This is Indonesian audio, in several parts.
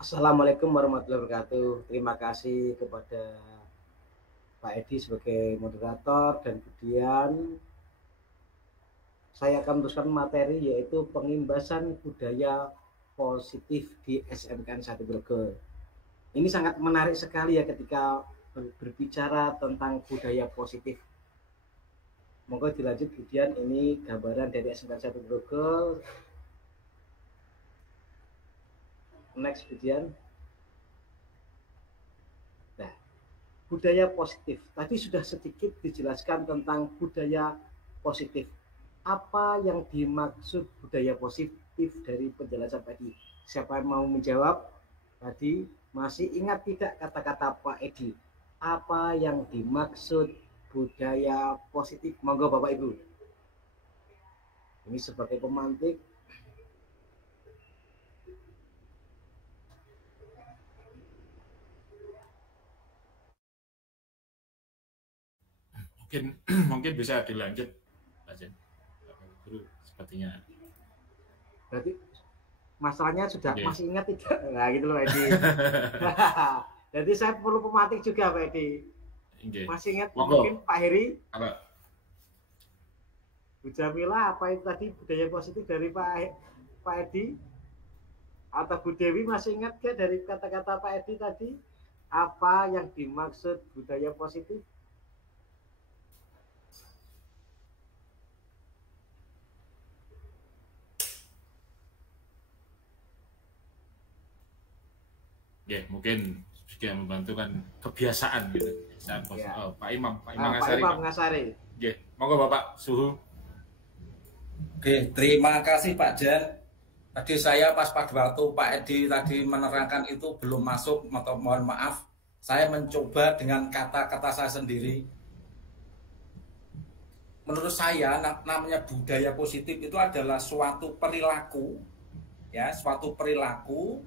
Assalamualaikum warahmatullahi wabarakatuh. Terima kasih kepada Pak Edi sebagai moderator dan kemudian saya akan meneruskan materi yaitu pengimbasan budaya positif di SMKN 1 Grogol. Ini sangat menarik sekali ya ketika berbicara tentang budaya positif. Monggo dilanjut kemudian ini gambaran dari SMKN 1 Grogol. Next kemudian. Nah, budaya positif. Tadi sudah sedikit dijelaskan tentang budaya positif. Apa yang dimaksud budaya positif dari penjelasan tadi? Siapa yang mau menjawab? Tadi masih ingat tidak kata-kata Pak Edi? Apa yang dimaksud budaya positif? Monggo Bapak Ibu. Ini sebagai pemantik. Mungkin mungkin bisa dilanjut, Pak Jen. Guru sepertinya. Berarti masalahnya sudah Oke. masih ingat tidak? Nah gitu loh Pak Edi. Jadi saya perlu pemantik juga Pak Edi. Oke. Masih ingat mungkin Monggo. Pak Heri? Apa? Bu Jamila, apa itu tadi budaya positif dari Pak Edi? Atau Bu Dewi masih ingat ke dari kata-kata Pak Edi tadi? Apa yang dimaksud budaya positif? Ya, mungkin juga membantukan kebiasaan gitu. Ya. Oh, Pak Imam Pak Ngasari, Imam Pak. Ngasari. Oke, monggo Bapak suhu. Oke, terima kasih Pak Jan. Tadi saya pas pada waktu Pak Edi tadi menerangkan itu belum masuk, atau mohon maaf. Saya mencoba dengan kata-kata saya sendiri. Menurut saya namanya budaya positif itu adalah suatu perilaku, ya, suatu perilaku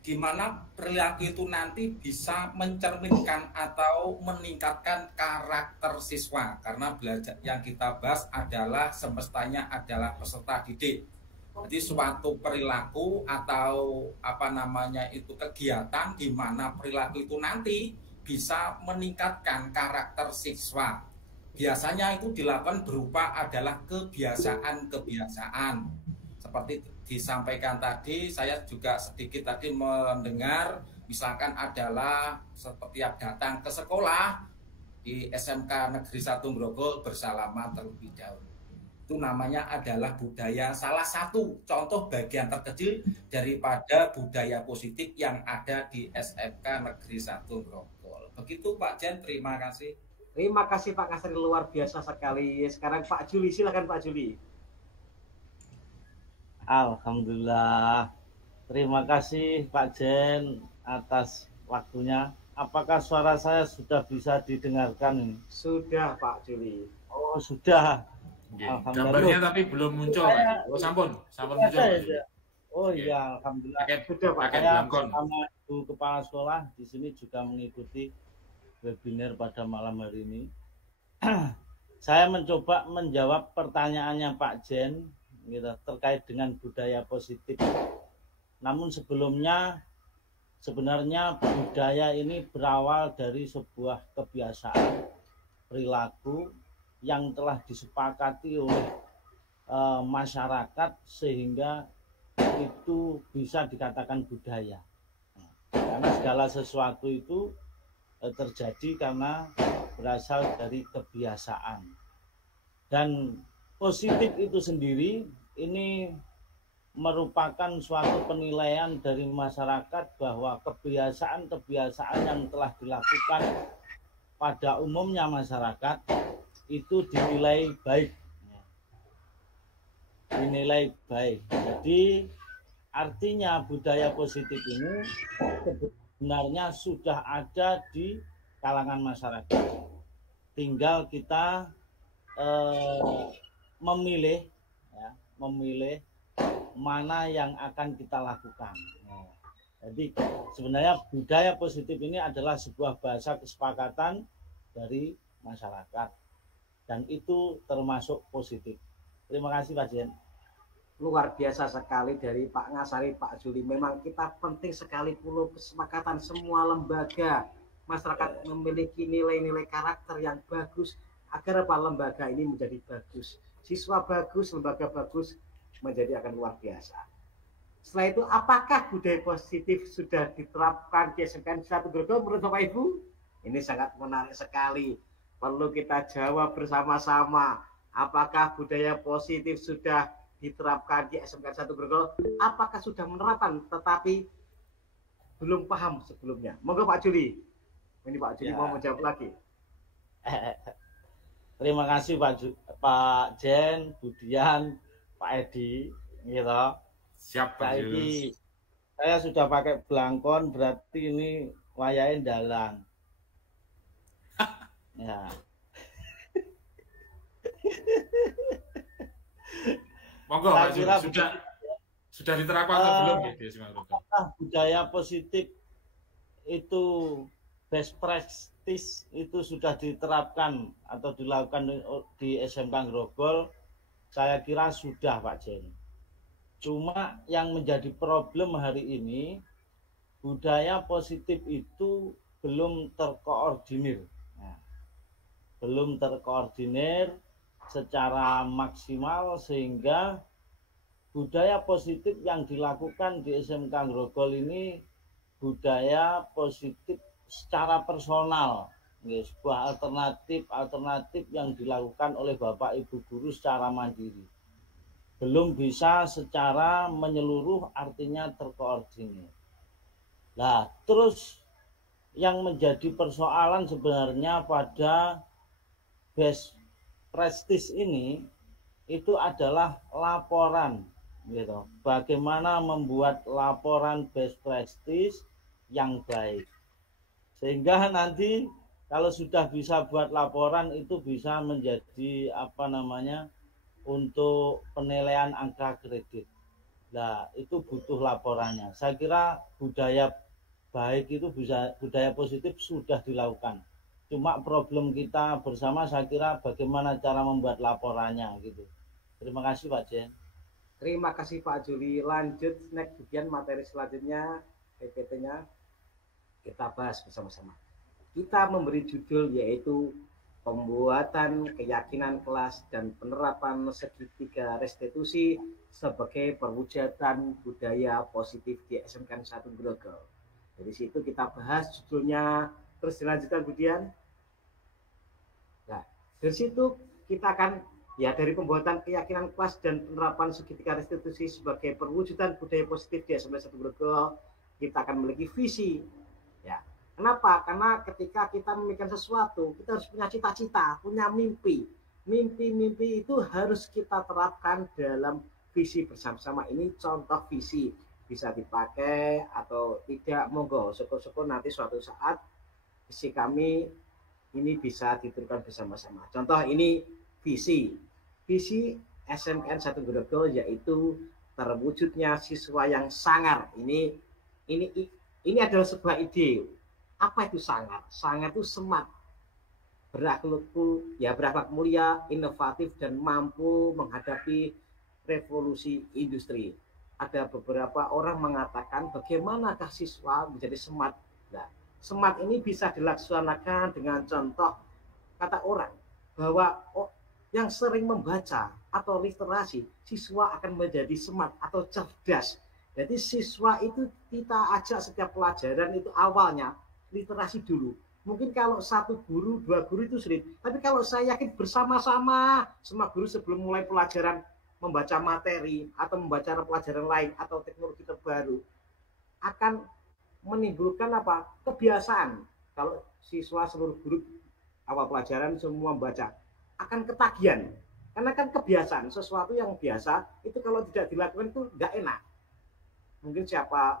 di mana perilaku itu nanti bisa mencerminkan atau meningkatkan karakter siswa, karena belajar yang kita bahas adalah semestanya adalah peserta didik. Jadi suatu perilaku atau apa namanya itu kegiatan di mana perilaku itu nanti bisa meningkatkan karakter siswa. Biasanya itu dilakukan berupa adalah kebiasaan-kebiasaan. Seperti disampaikan tadi, saya juga sedikit tadi mendengar, misalkan adalah setiap datang ke sekolah di SMK Negeri 1 Grogol bersalaman terlebih dahulu. Itu namanya adalah budaya, salah satu contoh bagian terkecil daripada budaya positif yang ada di SMK Negeri 1 Grogol. Begitu Pak Jen, terima kasih. Terima kasih Pak Ngasari, luar biasa sekali. Sekarang Pak Juli, silakan Pak Juli. Alhamdulillah. Terima kasih Pak Jen atas waktunya. Apakah suara saya sudah bisa didengarkan ini? Sudah Pak Juli. Oh, sudah. Oke. Alhamdulillah. Gambarnya tapi belum muncul, Pak. Oh, sampun muncul, Pak. Ya. Oh Oke. iya, alhamdulillah. Sudah Pak. Paket Saya belangkon. bersama Ibu Kepala Sekolah di sini juga mengikuti webinar pada malam hari ini. Saya mencoba menjawab pertanyaannya Pak Jen gitu, terkait dengan budaya positif. Namun sebelumnya sebenarnya budaya ini berawal dari sebuah kebiasaan perilaku yang telah disepakati oleh masyarakat sehingga itu bisa dikatakan budaya. Karena segala sesuatu itu terjadi karena berasal dari kebiasaan. Dan positif itu sendiri ini merupakan suatu penilaian dari masyarakat bahwa kebiasaan-kebiasaan yang telah dilakukan pada umumnya masyarakat itu dinilai baik. Dinilai baik. Jadi artinya budaya positif ini sebenarnya sudah ada di kalangan masyarakat. Tinggal kita memilih mana yang akan kita lakukan. Jadi sebenarnya budaya positif ini adalah sebuah bahasa kesepakatan dari masyarakat dan itu termasuk positif. Terima kasih Pak Jen. luar biasa sekali dari Pak Ngasari, Pak Juli. Memang kita penting sekali perlu kesepakatan semua lembaga masyarakat memiliki nilai-nilai karakter yang bagus agar apa lembaga ini menjadi bagus. Siswa bagus, lembaga bagus menjadi akan luar biasa. Setelah itu, apakah budaya positif sudah diterapkan di SMK 1 Grogol menurut Bapak Ibu? Ini sangat menarik sekali. Perlu kita jawab bersama-sama. Apakah budaya positif sudah diterapkan di SMK 1 Grogol? Apakah sudah menerapkan tetapi belum paham sebelumnya? Monggo Pak Juli. Ini Pak Juli mau menjawab lagi. Terima kasih Pak Jen, Budian, Pak Edi, gitu. Siap Pak Juli. Saya sudah pakai belangkon, berarti ini wayahe dalang. Ya. Monggo Pak Juli, sudah diterapkan atau belum gitu ya, budaya positif itu best practice itu sudah diterapkan atau dilakukan di SMK Grogol? Saya kira sudah Pak Jen. Cuma yang menjadi problem hari ini, budaya positif itu belum terkoordinir. Nah, belum terkoordinir secara maksimal sehingga budaya positif yang dilakukan di SMK Grogol ini budaya positif secara personal. Sebuah alternatif yang dilakukan oleh Bapak Ibu guru secara mandiri. Belum bisa secara menyeluruh, artinya terkoordinir. Nah, terus yang menjadi persoalan sebenarnya pada best practice ini itu adalah laporan, gitu. Bagaimana membuat laporan best practice yang baik, sehingga nanti kalau sudah bisa buat laporan itu bisa menjadi untuk penilaian angka kredit. Nah, itu butuh laporannya. Saya kira budaya baik itu budaya positif sudah dilakukan. Cuma problem kita bersama saya kira bagaimana cara membuat laporannya gitu. Terima kasih Pak Jen. Terima kasih Pak Juli. Lanjut next bagian materi selanjutnya PPT-nya kita bahas bersama-sama. Kita memberi judul yaitu pembuatan keyakinan kelas dan penerapan segitiga restitusi sebagai perwujudan budaya positif di SMK 1 Grogol. Dari situ kita bahas judulnya, terus dilanjutkan kemudian. Nah, dari situ kita akan dari pembuatan keyakinan kelas dan penerapan segitiga restitusi sebagai perwujudan budaya positif di SMK 1 Grogol, kita akan memiliki visi. Ya. Kenapa? Karena ketika kita memikirkan sesuatu, kita harus punya cita-cita, punya mimpi. Mimpi-mimpi itu harus kita terapkan dalam visi bersama-sama. Ini contoh visi. Bisa dipakai atau tidak, monggo. Syukur-syukur nanti suatu saat visi kami ini bisa diterapkan bersama-sama. Contoh ini visi. Visi SMK 1 Grogol yaitu terwujudnya siswa yang sangar. Ini adalah sebuah ide. Apa itu sangar? Sangar itu smart, berakhlak mulia, inovatif, dan mampu menghadapi revolusi industri. Ada beberapa orang mengatakan bagaimanakah siswa menjadi smart. Nah, smart ini bisa dilaksanakan dengan contoh kata orang bahwa yang sering membaca atau literasi, siswa akan menjadi smart atau cerdas. Jadi siswa itu kita ajak setiap pelajaran itu awalnya literasi dulu. Mungkin kalau satu guru, dua guru itu sulit. Tapi kalau saya yakin bersama-sama semua guru sebelum mulai pelajaran membaca materi atau membaca pelajaran lain atau teknologi terbaru akan menimbulkan kebiasaan. Kalau siswa seluruh guru awal pelajaran semua membaca akan ketagihan. Karena kan kebiasaan, sesuatu yang biasa itu kalau tidak dilakukan itu nggak enak. Mungkin siapa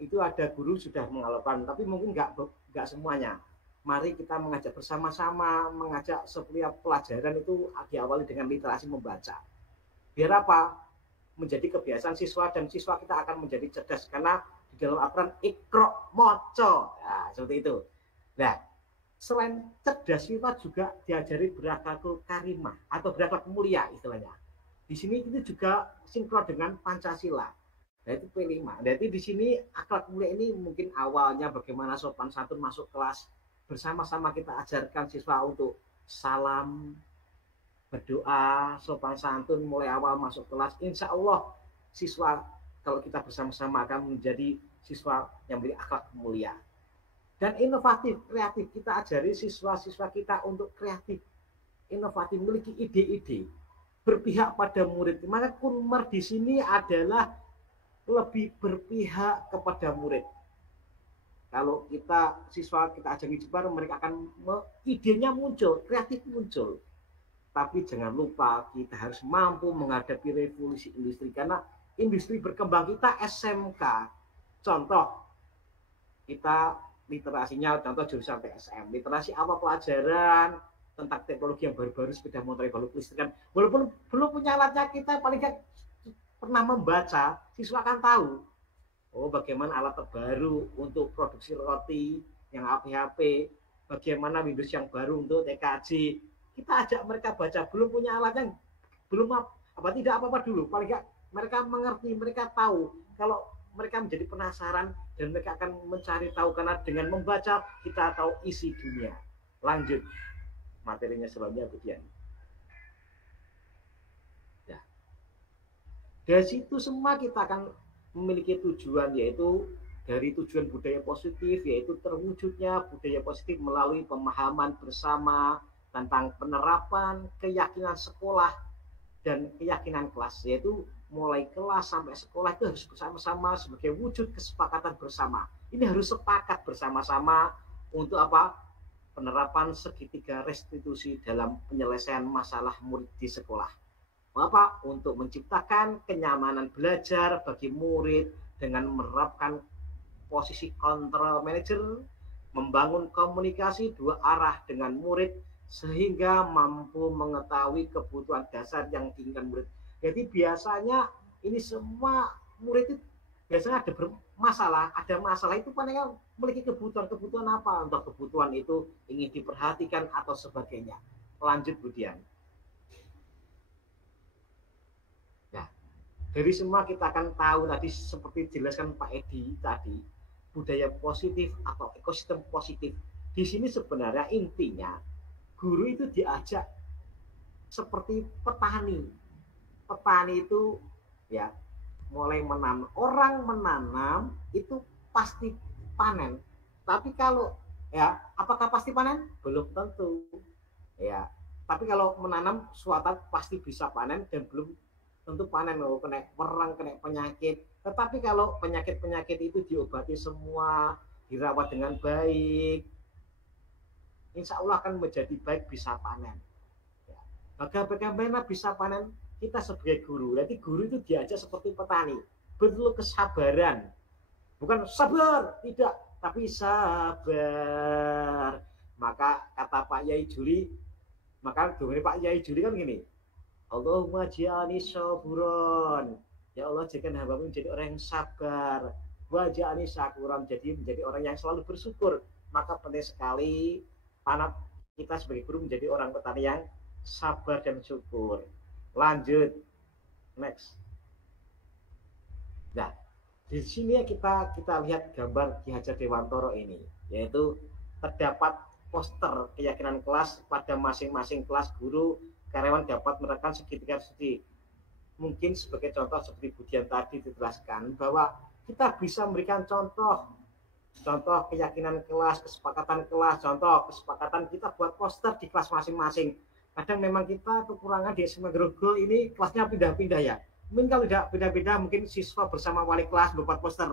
itu ada guru sudah mengalami, tapi mungkin nggak semuanya. Mari kita mengajak bersama-sama, mengajak setiap pelajaran itu diawali dengan literasi membaca. Biar menjadi kebiasaan siswa dan siswa kita akan menjadi cerdas karena di dalam aturan ikro moco. Nah, seperti itu. Nah, selain cerdas siswa juga diajari berakhlak karimah atau berakhlak mulia istilahnya. Di sini itu juga sinkron dengan Pancasila. Yaitu P5. Jadi di sini akhlak mulia ini mungkin awalnya bagaimana sopan santun masuk kelas, bersama-sama kita ajarkan siswa untuk salam, berdoa, sopan santun mulai awal masuk kelas. Insya Allah siswa kalau kita bersama-sama akan menjadi siswa yang memiliki akhlak mulia. Dan inovatif, kreatif. Kita ajari siswa-siswa kita untuk kreatif, inovatif, memiliki ide-ide, berpihak pada murid. Maka Kunmer di sini adalah lebih berpihak kepada murid. Kalau kita siswa kita ajari jebar, mereka akan idenya muncul, kreatif muncul. Tapi jangan lupa kita harus mampu menghadapi revolusi industri, karena industri berkembang. Kita SMK, contoh kita literasinya, contoh jurusan TSM, literasi apa pelajaran tentang teknologi yang baru-baru, sepeda motor baru kelistrikan, walaupun belum punya alatnya, kita paling nggak pernah membaca, siswa akan tahu oh bagaimana alat terbaru untuk produksi roti yang HP, bagaimana Windows yang baru untuk TKJ. Kita ajak mereka baca, belum punya alatnya, belum tidak apa-apa dulu, paling nggak mereka mengerti, mereka tahu. Kalau mereka menjadi penasaran dan mereka akan mencari tahu, karena dengan membaca kita tahu isi dunia. Lanjut materinya selanjutnya, Budian. Ya. Dari situ semua kita akan memiliki tujuan, yaitu dari tujuan budaya positif, yaitu terwujudnya budaya positif melalui pemahaman bersama tentang penerapan keyakinan sekolah dan keyakinan kelas, yaitu mulai kelas sampai sekolah itu harus bersama-sama sebagai wujud kesepakatan bersama. Ini harus sepakat bersama-sama untuk apa? Penerapan segitiga restitusi dalam penyelesaian masalah murid di sekolah. Apa? Untuk menciptakan kenyamanan belajar bagi murid dengan menerapkan posisi control manager, membangun komunikasi dua arah dengan murid sehingga mampu mengetahui kebutuhan dasar yang diinginkan murid. Jadi biasanya ini semua murid itu biasanya ada masalah itu paling memiliki kebutuhan apa, entah kebutuhan itu ingin diperhatikan atau sebagainya. Lanjut, Budian. Nah, dari semua kita akan tahu tadi seperti dijelaskan Pak Edi tadi, budaya positif atau ekosistem positif. Di sini sebenarnya intinya guru itu diajak seperti petani. Petani itu ya mulai menanam. Orang menanam itu pasti panen. Tapi kalau ya apakah pasti panen? Belum tentu. Ya, tapi kalau menanam suatu pasti bisa panen dan belum tentu panen, loh, kena perang, kena penyakit. Tetapi kalau penyakit-penyakit itu diobati semua, dirawat dengan baik, insya Allah akan menjadi baik, bisa panen. Ya. Bagaimana bisa panen? Kita sebagai guru, jadi guru itu diajak seperti petani, betul kesabaran, bukan sabar, tidak, tapi sabar. Maka kata Pak Yai Juli, maka doanya Pak Yai Juli kan gini, Allahumma ja'alni saburon, ya Allah jadikan hambamu menjadi orang yang sabar, wa ja'alni syakuran, jadi menjadi orang yang selalu bersyukur. Maka penting sekali tanah kita sebagai guru menjadi orang petani yang sabar dan syukur. Lanjut, next. Nah, di sini kita lihat gambar Ki Hajar Dewantoro ini, yaitu terdapat poster keyakinan kelas pada masing-masing kelas. Guru karyawan dapat menerapkan segitiga studi. Mungkin sebagai contoh seperti Budian tadi dijelaskan bahwa kita bisa memberikan contoh keyakinan kelas, kesepakatan kelas, contoh kesepakatan kita buat poster di kelas masing-masing. Kadang memang kita kekurangan di SMA Grogol ini kelasnya pindah-pindah ya. Mungkin kalau tidak pindah-pindah, mungkin siswa bersama wali kelas membuat poster.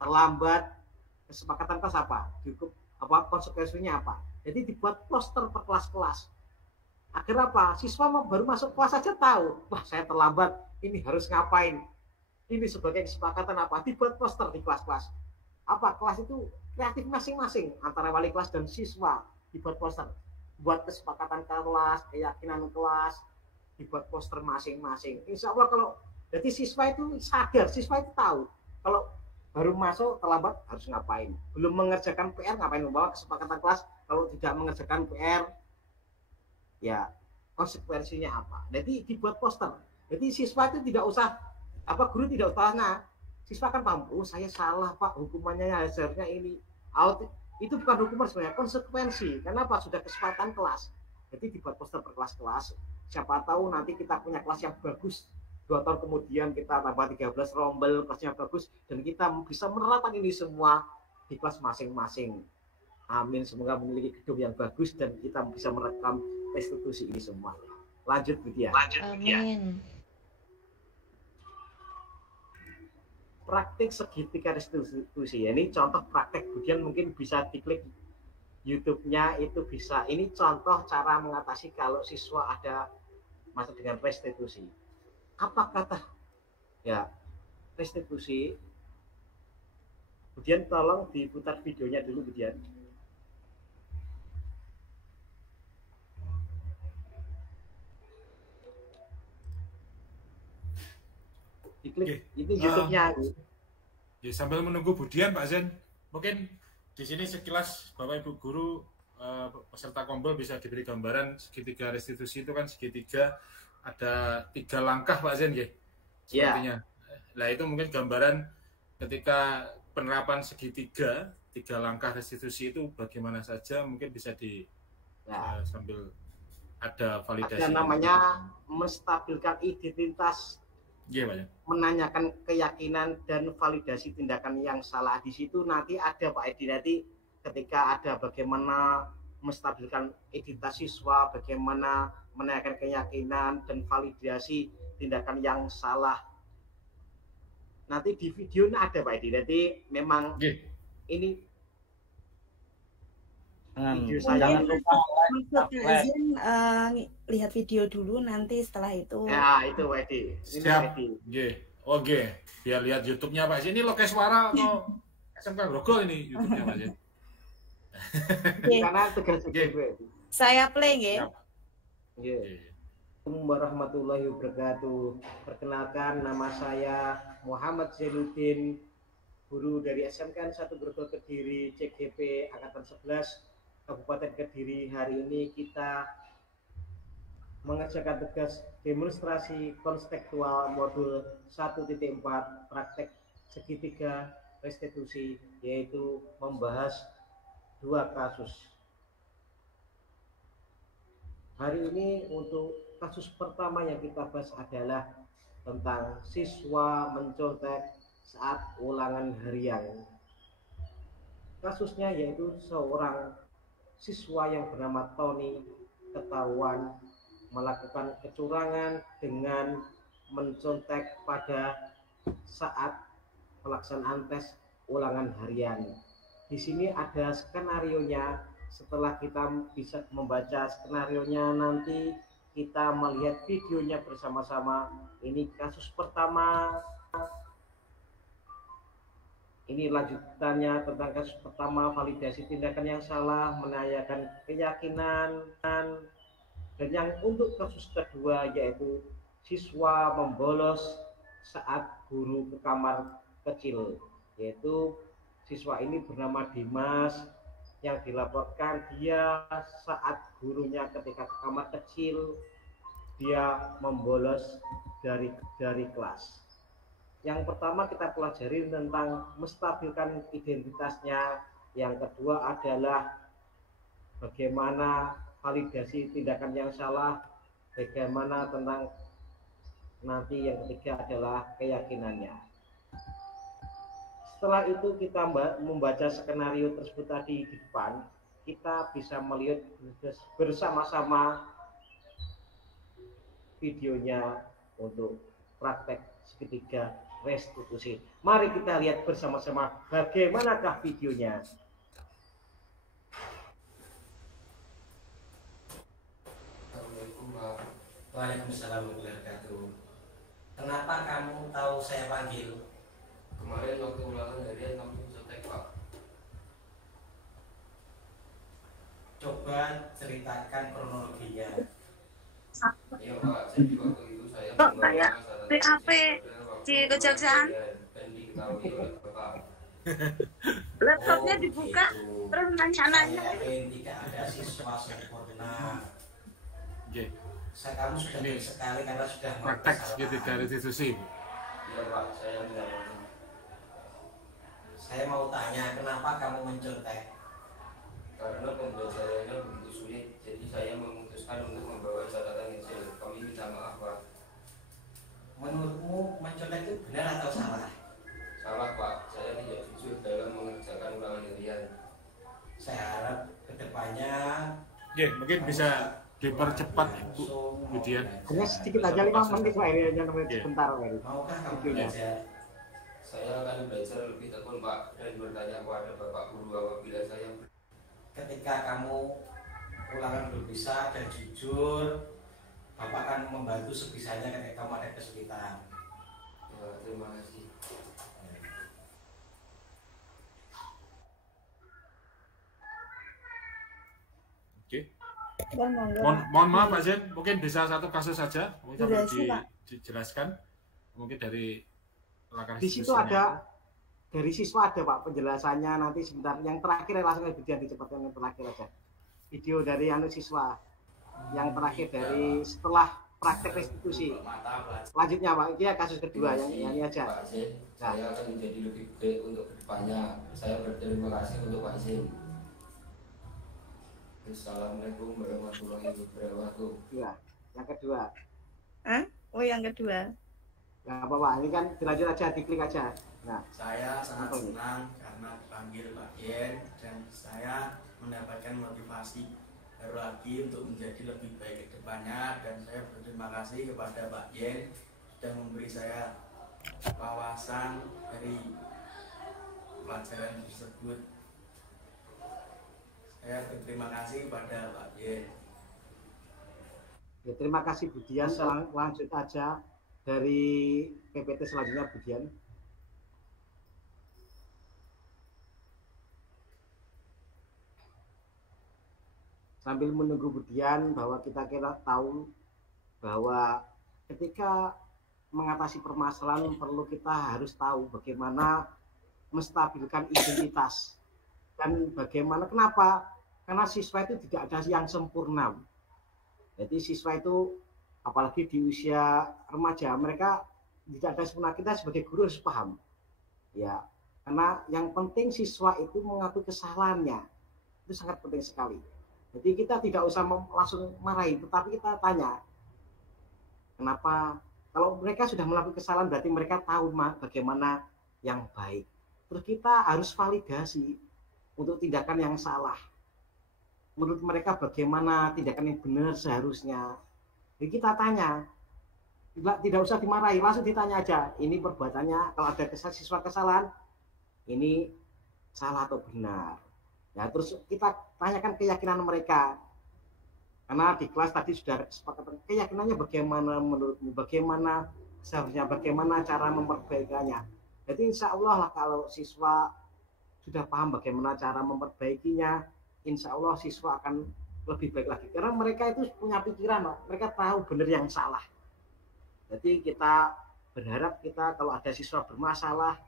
Terlambat, kesepakatan kelas apa? Cukup apa? Konsekuensinya apa? Jadi dibuat poster per kelas-kelas. Agar apa? Siswa baru masuk kelas saja tahu, wah saya terlambat, ini harus ngapain? Ini sebagai kesepakatan apa? Dibuat poster di kelas-kelas. Apa? Kelas itu kreatif masing-masing antara wali kelas dan siswa, dibuat poster. Buat kesepakatan kelas, keyakinan kelas, dibuat poster masing-masing. Insya Allah kalau jadi siswa itu sadar, siswa itu tahu kalau baru masuk terlambat harus ngapain, belum mengerjakan PR ngapain, membawa kesepakatan kelas, kalau tidak mengerjakan PR ya konsekuensinya apa. Jadi dibuat poster. Jadi siswa itu tidak usah guru tidak usah tanya. Siswa kan paham, oh saya salah Pak, hukumannya hasilnya ini. Itu bukan hukuman sebenarnya, konsekuensi. Kenapa? Sudah kesempatan kelas. Jadi dibuat poster per kelas-kelas. Siapa tahu nanti kita punya kelas yang bagus. 2 tahun kemudian kita tambah 13 rombel, kelasnya bagus. Dan kita bisa menerapkan ini semua di kelas masing-masing. Amin, semoga memiliki gedung yang bagus dan kita bisa merekam restitusi ini semua. Lanjut, Bu Tia. Amin. Praktik segitiga restitusi. Ini contoh praktek, kemudian mungkin bisa diklik YouTube-nya, itu bisa. Ini contoh cara mengatasi kalau siswa ada masalah dengan restitusi. Apa kata ya restitusi? Kemudian tolong diputar videonya dulu, kemudian. Diklik, ini YouTube-nya. Ya, sambil menunggu Budian, Pak Zen, mungkin di sini sekilas Bapak Ibu guru peserta kompel bisa diberi gambaran segitiga restitusi itu kan segitiga ada 3 langkah, Pak Zen, ya? Sepertinya. Nah, itu mungkin gambaran ketika penerapan segitiga 3 langkah restitusi itu bagaimana saja, mungkin bisa di sambil ada validasi. Ada namanya menstabilkan identitas. Iya, Pak. Menanyakan keyakinan dan validasi tindakan yang salah. Di situ nanti ada Pak Edi, nanti ketika ada bagaimana menstabilkan identitas siswa, bagaimana menanyakan keyakinan dan validasi tindakan yang salah. Nanti di videonya ada Pak Edi. Nanti memang ini video saya. Jangan lupa lihat video dulu, nanti setelah itu. Ya, itu Pak Edi. Siap. Oke. Biar lihat YouTube-nya Pak. Ini lo kayak suara atau SMK Grogol ini YouTube-nya Pak. Karena tegas gue. Saya play ya. Assalamualaikum warahmatullahi wabarakatuh. Perkenalkan, nama saya Muhammad Zainuddin, guru dari SMK 1 Grogol Kediri, CGP Angkatan 11 Kabupaten Kediri. Hari ini kita mengerjakan tugas demonstrasi konstekstual modul 1.4 praktek segitiga restitusi, yaitu membahas 2 kasus. Hari ini untuk kasus pertama yang kita bahas adalah tentang siswa mencontek saat ulangan harian. Kasusnya yaitu seorang siswa yang bernama Tony ketahuan melakukan kecurangan dengan mencontek pada saat pelaksanaan tes ulangan harian. Di sini ada skenarionya. Setelah kita bisa membaca skenarionya, nanti kita melihat videonya bersama-sama. Ini kasus pertama. Ini lanjutannya tentang kasus pertama, validasi tindakan yang salah, menanyakan keyakinan. Dan yang untuk kasus kedua yaitu siswa membolos saat guru ke kamar kecil, yaitu siswa ini bernama Dimas yang dilaporkan dia saat gurunya ketika ke kamar kecil dia membolos dari kelas. Yang pertama kita pelajari tentang menstabilkan identitasnya. Yang kedua adalah bagaimana validasi tindakan yang salah, bagaimana tentang nanti yang ketiga adalah keyakinannya. Setelah itu kita membaca skenario tersebut tadi di depan, kita bisa melihat bersama-sama videonya untuk praktek segitiga restitusi. Mari kita lihat bersama-sama bagaimanakah videonya. Waalaikumsalam warahmatullahi wabarakatuh. Kenapa kamu tahu saya panggil? Kemarin waktu ulangan harian kamu contek, Pak. Coba ceritakan kronologinya. Iya, Pak. Jadi waktu itu saya kayak BAP di kejaksaan. dan diketahui oleh Bapak. Laptopnya dibuka, begitu. terus nanya-nanya. Saya yakin tidak ada siswa sempurna. kamu sudah Ini baik sekali karena sudah praktek segitiga restitusi. Iya Pak, saya mengalami. Saya mau tanya, kenapa kamu mencontek? Karena pembelajarannya begitu sulit, jadi saya memutuskan untuk membawa catatan Excel. Kami minta maaf Pak. Menurutmu mencontek itu benar atau salah? Salah Pak, saya tidak jujur dalam mengerjakan ulangan harian. Saya harap kedepannya Oke, mungkin bisa dipercepat Bu Budian. Hanya sedikit aja 5 menit Pak, ini hanya sebentar Pak. maukah kamu belajar? Saya akan belajar lebih tekun Pak dan bertanya kepada Bapak Guru apabila saya Ketika kamu ulangan belum bisa dan jujur, Bapak akan membantu sebisanya ketika kamu ada kesulitan. terima kasih. Oke. Bang, monggo. Mohon maaf Pak Zen, mungkin bisa satu kasus saja, mungkin sambil Durasi, Pak. dijelaskan. Mungkin dari langkah Di situ ada dari siswa ada Pak penjelasannya nanti sebentar. Yang terakhir langsung kemudian dicepatkan yang terakhir aja. Video dari siswa yang terakhir dari setelah praktek restitusi. Lanjutnya Pak, ini kasus kedua yang ini aja. Pak Zin, saya akan menjadi lebih baik untuk kedepannya. Saya berterima kasih untuk Pak Zin. Assalamualaikum warahmatullahi wabarakatuh. Dua. Yang kedua. Hah? Oh, yang kedua. Nah, apa-apa, ini kan dilanjut aja, diklik aja. Nah, Saya sangat senang karena dipanggil Pak Yen dan saya mendapatkan motivasi baru lagi untuk menjadi lebih baik ke depannya, dan saya berterima kasih kepada Pak Yen sudah memberi saya wawasan dari pelajaran tersebut. Saya berterima kasih kepada Pak Yen. ya, terima kasih Budian. Lanjut aja dari PPT selanjutnya Budian. Sambil menunggu Budian, bahwa kita tahu bahwa ketika mengatasi permasalahan perlu kita harus tahu bagaimana menstabilkan identitas dan bagaimana, kenapa? Karena siswa itu tidak ada yang sempurna. Jadi siswa itu apalagi di usia remaja, mereka tidak ada sempurna. Kita sebagai guru harus paham ya, karena yang penting siswa itu mengakui kesalahannya, itu sangat penting sekali. Jadi kita tidak usah langsung marahin, tetapi kita tanya kenapa. Kalau mereka sudah melakukan kesalahan berarti mereka tahu bagaimana yang baik. Terus kita harus validasi untuk tindakan yang salah. Menurut mereka bagaimana tindakan yang benar seharusnya. Jadi kita tanya, tidak usah dimarahi, langsung ditanya aja. Ini perbuatannya, kalau ada siswa kesalahan, ini salah atau benar. Ya, terus kita tanyakan keyakinan mereka. Karena di kelas tadi sudah sepakat keyakinannya bagaimana menurutmu, bagaimana seharusnya, bagaimana cara memperbaikinya. Jadi insya Allah lah kalau siswa sudah paham bagaimana cara memperbaikinya, insya Allah siswa akan lebih baik lagi. Karena mereka itu punya pikiran, mereka tahu benar yang salah. Jadi kita berharap kita kalau ada siswa bermasalah,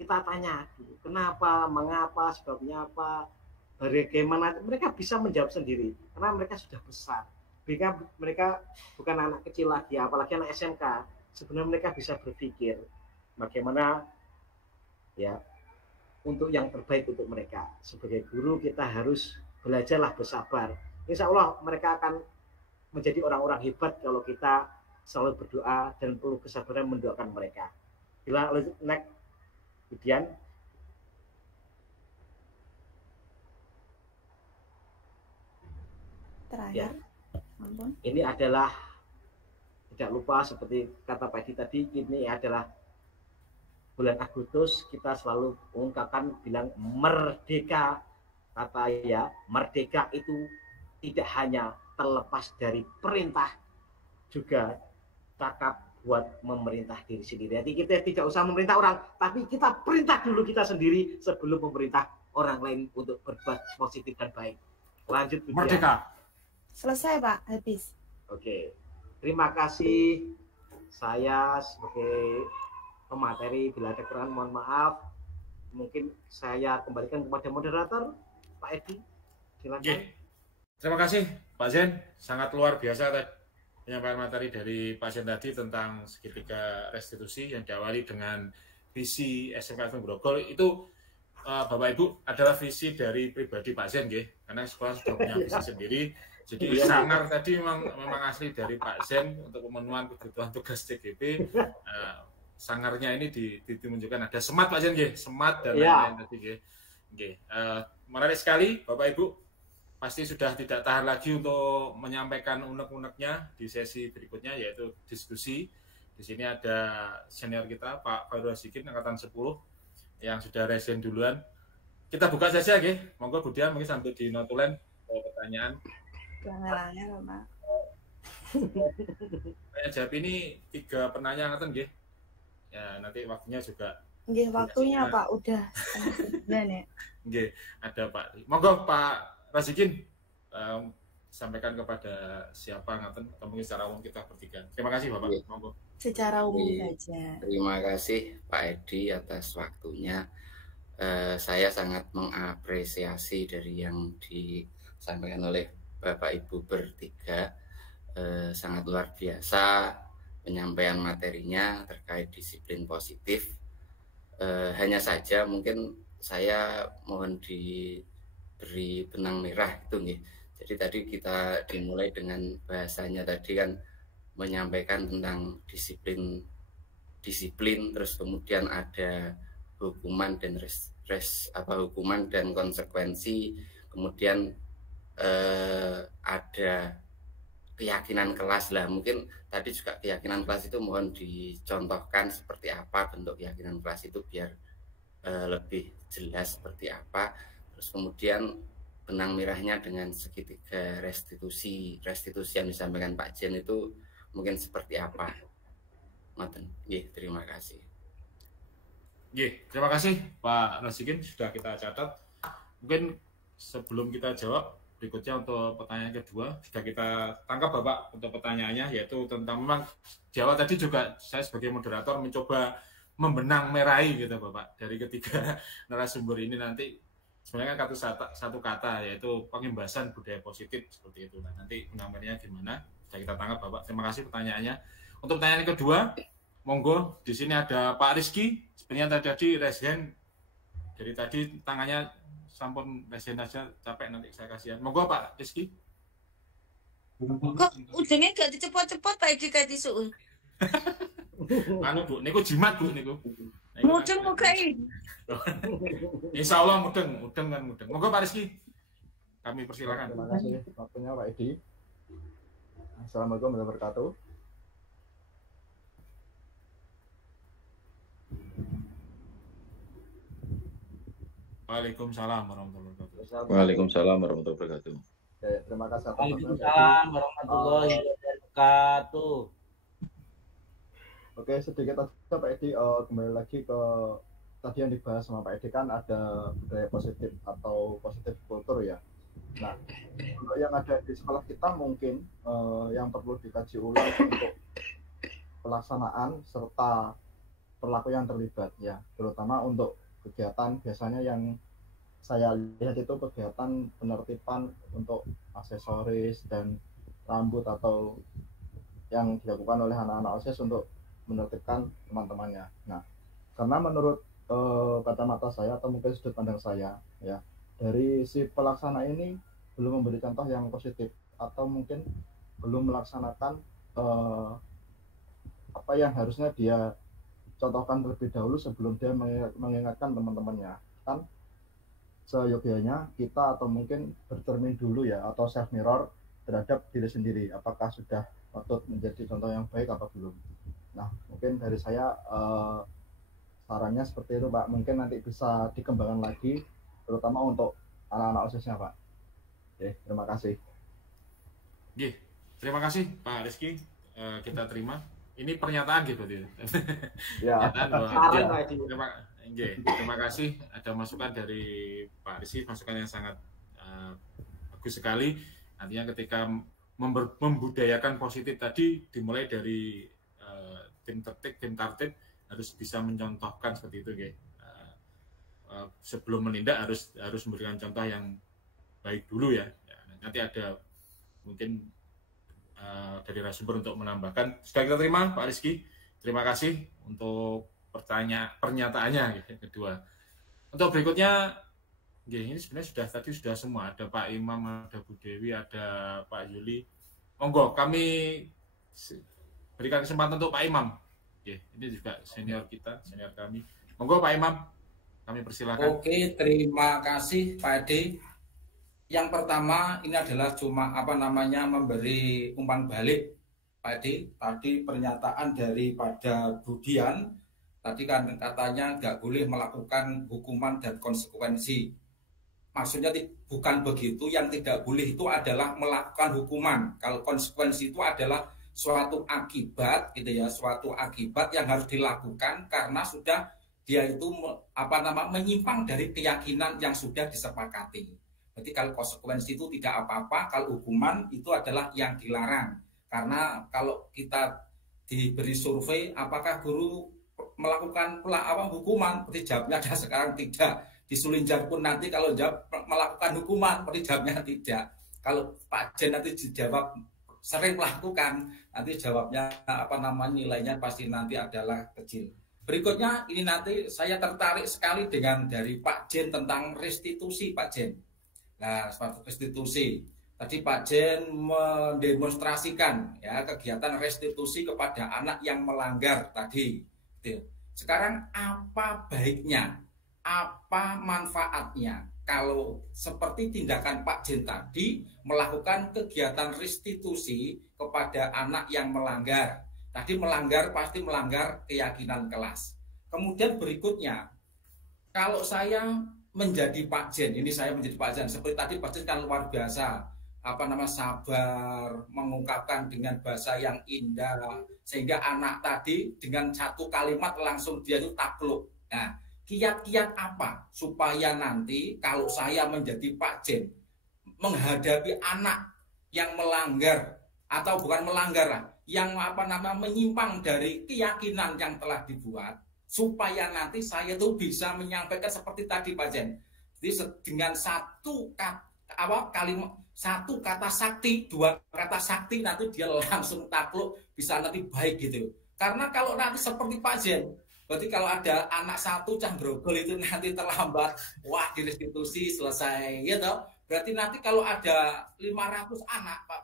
kita tanya dulu, kenapa, mengapa, sebabnya apa, bagaimana, mereka bisa menjawab sendiri karena mereka sudah besar. Mereka bukan anak kecil lagi, apalagi anak SMK. Sebenarnya mereka bisa berpikir bagaimana ya untuk yang terbaik untuk mereka. Sebagai guru kita harus belajarlah bersabar. Insya Allah mereka akan menjadi orang-orang hebat kalau kita selalu berdoa dan perlu kesabaran mendoakan mereka. Bila next kemudian Terakhir. Ya. Ampun. Ini adalah, tidak lupa seperti kata Pak Edi tadi, ini adalah bulan Agustus, kita selalu mengungkapkan bilang merdeka. Kata ya, merdeka itu tidak hanya terlepas dari perintah, juga cakap buat memerintah diri sendiri. Jadi kita tidak usah memerintah orang, tapi kita perintah dulu kita sendiri sebelum memerintah orang lain untuk berbuat positif dan baik. Lanjut Merdeka. Selesai Pak, habis. Oke, terima kasih. Saya sebagai pemateri, bila ada kekurangan mohon maaf. Mungkin saya kembalikan kepada moderator Pak Edi. Silakan. Oke. Terima kasih Pak Zen, sangat luar biasa penyampaian materi dari pasien tadi tentang segitiga restitusi yang diawali dengan visi SMK FEM Grogol itu Bapak Ibu adalah visi dari pribadi pasien nggih, karena sekolah sudah punya visi sendiri. Jadi sangar tadi memang asli dari Pak Zen untuk pemenuhan kebutuhan tugas CGP. Sangarnya ini ditunjukkan ada semat Pak Zen nggih, semat dan lain-lain tadi nggih. Nggih. Menarik sekali Bapak Ibu. Pasti sudah tidak tahan lagi untuk menyampaikan unek-uneknya di sesi berikutnya yaitu diskusi. Di sini ada senior kita Pak Fairul Sikin angkatan 10 yang sudah resen duluan. Kita buka saja nggih. Monggo Budian mungkin sambil di notulen pertanyaan. Pengarangnya Pak. Saya jawab ini 3 penanya ngaten nggih. Ya, nanti waktunya juga. Nggih, waktunya Pak udah 9 ya. Nggih, ada Pak. Monggo Pak Rasikin sampaikan kepada siapa ngaten atau mungkin secara umum kita bertiga. Terima kasih Bapak. Monggo. Secara umum saja. Terima kasih Pak Edi atas waktunya. Saya sangat mengapresiasi dari yang disampaikan oleh Bapak Ibu bertiga. Sangat luar biasa penyampaian materinya terkait disiplin positif. Hanya saja mungkin saya mohon diberi benang merah itu nih. Jadi tadi kita dimulai dengan bahasanya tadi kan menyampaikan tentang disiplin terus kemudian ada hukuman dan hukuman dan konsekuensi, kemudian ada keyakinan kelas lah. Mungkin tadi juga keyakinan kelas itu mohon dicontohkan seperti apa bentuk keyakinan kelas itu biar lebih jelas seperti apa. Terus kemudian benang merahnya dengan segitiga restitusi yang disampaikan Pak Jen itu mungkin seperti apa. Ngoten. Nggih, terima kasih. Nggih, terima kasih Pak Rasikin sudah kita catat. Mungkin sebelum kita jawab berikutnya untuk pertanyaan kedua sudah kita tangkap Bapak untuk pertanyaannya yaitu tentang memang Jawa tadi juga saya sebagai moderator mencoba membenang merahi gitu Bapak dari ketiga narasumber ini nanti sebenarnya kan satu kata yaitu pengimbasan budaya positif seperti itu. Nah, nanti benang merahnya gimana sudah kita tangkap Bapak. Terima kasih pertanyaannya. Untuk pertanyaan kedua, monggo di sini ada Pak Rizky. Sebenarnya tadi resen dari tadi tangannya sampun resen aja capek nanti saya kasihan. Monggo Pak Rizky. Kok ujungnya gak dicepot-cepot Pak Edi kayak tisu. Anu Bu, niku jimat Bu niku. Mudeng muka ini. Insya Allah mudeng kan mudeng. Monggo Pak Rizky. Kami persilakan. Terima kasih waktunya Pak Edi. Assalamualaikum warahmatullahi wabarakatuh. Waalaikumsalam warahmatullahi wabarakatuh. Waalaikumsalam warahmatullahi wabarakatuh. Oke, terima kasih atas Waalaikumsalam warahmatullahi wabarakatuh. Oke, sedikit aja Pak Edi, kembali lagi ke tadi yang dibahas sama Pak Edi kan ada budaya positif atau positif kultur ya. Nah, untuk yang ada di sekolah kita mungkin yang perlu dikaji ulang untuk pelaksanaan serta perilaku yang terlibat ya, terutama untuk kegiatan biasanya yang saya lihat itu kegiatan penertiban untuk aksesoris dan rambut atau yang dilakukan oleh anak-anak OSIS untuk menertibkan teman-temannya. Nah, karena menurut kacamata saya atau mungkin sudut pandang saya ya, dari si pelaksana ini belum memberi contoh yang positif atau mungkin belum melaksanakan apa yang harusnya dia contohkan terlebih dahulu sebelum dia mengingatkan teman-temannya. Kan seyogyanya kita atau mungkin bercermin dulu ya atau self mirror terhadap diri sendiri, apakah sudah patut menjadi contoh yang baik apa belum. Nah, mungkin dari saya sarannya seperti itu Pak, mungkin nanti bisa dikembangkan lagi terutama untuk anak-anak OSIS-nya Pak. Oke, terima kasih. Oke, terima kasih Pak Rizky, kita terima. Ini pernyataan gitu berarti. Ya. Terima kasih ada masukan dari Pak Rizky, masukan yang sangat bagus sekali. Artinya ketika membudayakan positif tadi dimulai dari tim tertib, tim tertib harus bisa mencontohkan seperti itu, guys. Sebelum menindak harus memberikan contoh yang baik dulu ya. Nanti ada mungkin dari narasumber untuk menambahkan. Sudah kita terima Pak Rizky. Terima kasih untuk pernyataannya kedua. Untuk berikutnya, ini sebenarnya sudah semua. Ada Pak Imam, ada Bu Dewi, ada Pak Yuli. Monggo kami berikan kesempatan untuk Pak Imam. Ini juga senior kami. Monggo Pak Imam, kami persilakan. Oke, terima kasih Pak Ade. Yang pertama ini adalah cuma memberi umpan balik Pak Ade. Tadi pernyataan daripada Budian, tadi kan katanya nggak boleh melakukan hukuman dan konsekuensi. Maksudnya bukan begitu, yang tidak boleh itu adalah melakukan hukuman. Kalau konsekuensi itu adalah suatu akibat gitu ya, suatu akibat yang harus dilakukan karena sudah dia itu menyimpang dari keyakinan yang sudah disepakati. Berarti kalau konsekuensi itu tidak apa-apa, kalau hukuman itu adalah yang dilarang. Karena kalau kita diberi survei apakah guru melakukan hukuman, berarti jawabnya ada sekarang tidak. Disulinjar pun nanti kalau jawab melakukan hukuman, berarti jawabnya tidak. Kalau Pak Jen nanti dijawab sering melakukan, nanti jawabnya nilainya pasti nanti adalah kecil. Berikutnya ini nanti saya tertarik sekali dengan dari Pak Jen tentang restitusi Pak Jen. Nah, suatu restitusi. Tadi Pak Jen mendemonstrasikan ya kegiatan restitusi kepada anak yang melanggar tadi. Sekarang apa baiknya? Apa manfaatnya kalau seperti tindakan Pak Jen tadi melakukan kegiatan restitusi kepada anak yang melanggar? Tadi melanggar pasti melanggar keyakinan kelas. Kemudian berikutnya, kalau saya menjadi Pak Jen, ini saya menjadi Pak Jen, seperti tadi Pak Jen kan luar biasa, sabar, mengungkapkan dengan bahasa yang indah, sehingga anak tadi dengan satu kalimat langsung dia itu takluk. Nah, kiat-kiat apa supaya nanti kalau saya menjadi Pak Jen menghadapi anak yang melanggar atau bukan melanggar lah, yang menyimpang dari keyakinan yang telah dibuat, supaya nanti saya tuh bisa menyampaikan seperti tadi Pak Jen. Jadi dengan satu kata sakti, dua kata sakti nanti dia langsung takluk, bisa nanti baik gitu. Karena kalau nanti seperti Pak Jen, berarti kalau ada anak satu canggrogol itu nanti terlambat, wah direstitusi selesai gitu. Berarti nanti kalau ada 500 anak Pak,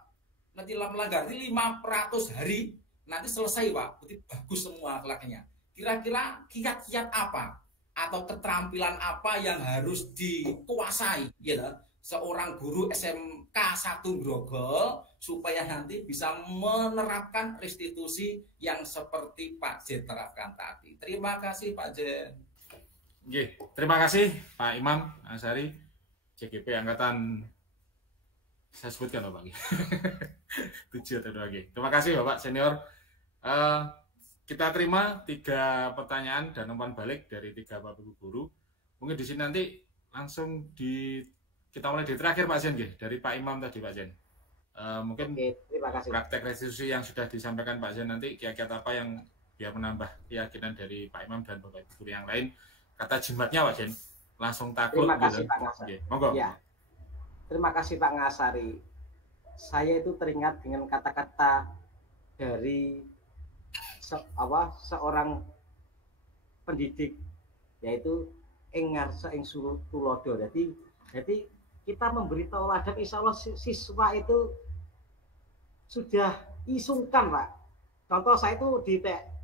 nanti melanggar 500 hari nanti selesai Pak, berarti bagus semua akhlaknya. Kira-kira kiat-kiat apa atau keterampilan apa yang harus dikuasai gitu seorang guru SMK 1 Grogol supaya nanti bisa menerapkan restitusi yang seperti Pak Jen terapkan tadi. Terima kasih Pak Jen. Terima kasih Pak Imam Ansari, CGP Angkatan, saya sebutkan Pak 7 atau 2G. Terima kasih Bapak Senior. Kita terima 3 pertanyaan dan umpan balik dari 3 Bapak Ibu guru. Mungkin di sini nanti langsung kita mulai di terakhir Pak Jen, dari Pak Imam tadi Pak Jen. Mungkin terima kasih. Praktek restitusi yang sudah disampaikan Pak Jen nanti kiat-kiat apa yang biar menambah keyakinan dari Pak Imam dan Bapak Ibu guru yang lain. Kata jimatnya Pak Jen, langsung takut. Terima kasih Pak Ngasari. Monggo. Ya. Terima kasih Pak Ngasari. Saya itu teringat dengan kata-kata dari seorang pendidik, yaitu engar seing tulodo. Jadi kita memberi tauladan, insya Allah siswa itu sudah isungkan Pak. Contoh saya itu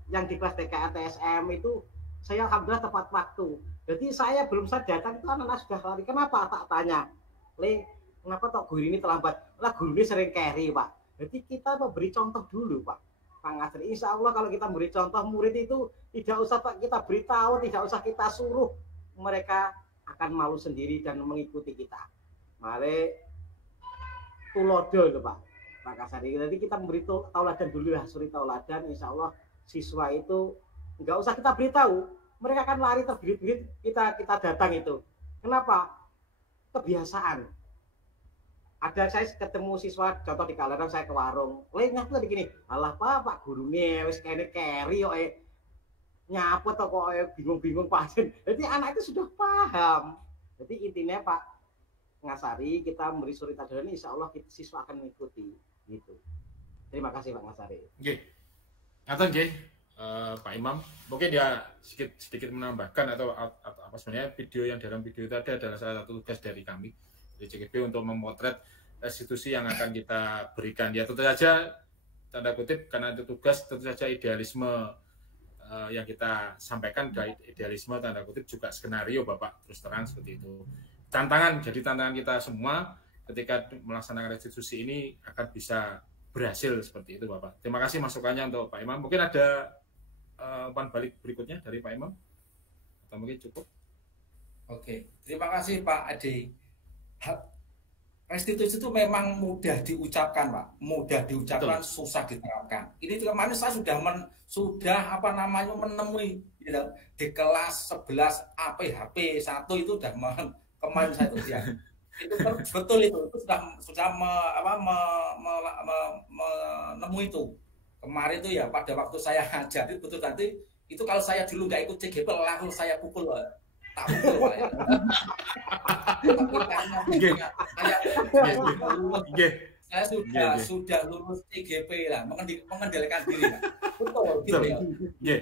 yang di kelas TK TSM itu saya alhamdulillah tepat waktu. Jadi saya belum saya datang itu anak-anak sudah lari. Kenapa? Tak tanya. Kenapa tok guru ini terlambat? Lah guru ini sering carry Pak. Jadi kita memberi contoh dulu Pak. Pak Ngasri, insya Allah kalau kita beri contoh, murid itu tidak usah kita beritahu, tidak usah kita suruh, mereka akan malu sendiri dan mengikuti kita. Mari tulodo itu Pak Kasari. Jadi kita memberi tauladan dulu lah, suri tauladan. Insya Allah siswa itu nggak usah kita beritahu, mereka akan lari terbirit-birit kita datang itu. Kenapa? Kebiasaan. Ada saya ketemu siswa contoh di Kaleran, saya ke warung. Ngapa tadi gini? Alah Pak gurunya wis kene carry kok nyapa to kok bingung-bingung Pak. Jadi anak itu sudah paham. Jadi intinya Pak Ngasari kita memberi suri tauladan, insya Allah siswa akan mengikuti gitu. Terima kasih Pak Mas Ari. Nggih. Ngaten nggih, Pak Imam. Mungkin ya sedikit menambahkan atau apa sebenarnya video yang dalam video tadi adalah salah satu tugas dari kami di CGP untuk memotret restitusi yang akan kita berikan. Ya tentu saja tanda kutip karena itu tugas, tentu saja idealisme yang kita sampaikan dari idealisme tanda kutip juga skenario Bapak terus terang seperti itu. Jadi tantangan kita semua ketika melaksanakan restitusi ini akan bisa berhasil seperti itu Bapak. Terima kasih masukannya untuk Pak Imam. Mungkin ada umpan balik berikutnya dari Pak Imam? Atau mungkin cukup? Oke, terima kasih Pak Ade. Restitusi itu memang mudah diucapkan Pak, mudah diucapkan, betul, susah diterapkan. Ini kemarin saya sudah menemui gitu, di kelas 11 APHP 1 itu sudah kemarin saya itu ya. Itu betul itu sudah menemui itu kemarin itu ya pada waktu saya ngajar itu betul nanti itu kalau saya dulu nggak ikut CGP langsung saya pukul tak pukul Pak ya. Tapi karena saya sudah lulus CGP lah mengendalikan diri lah. Betul gitu ya.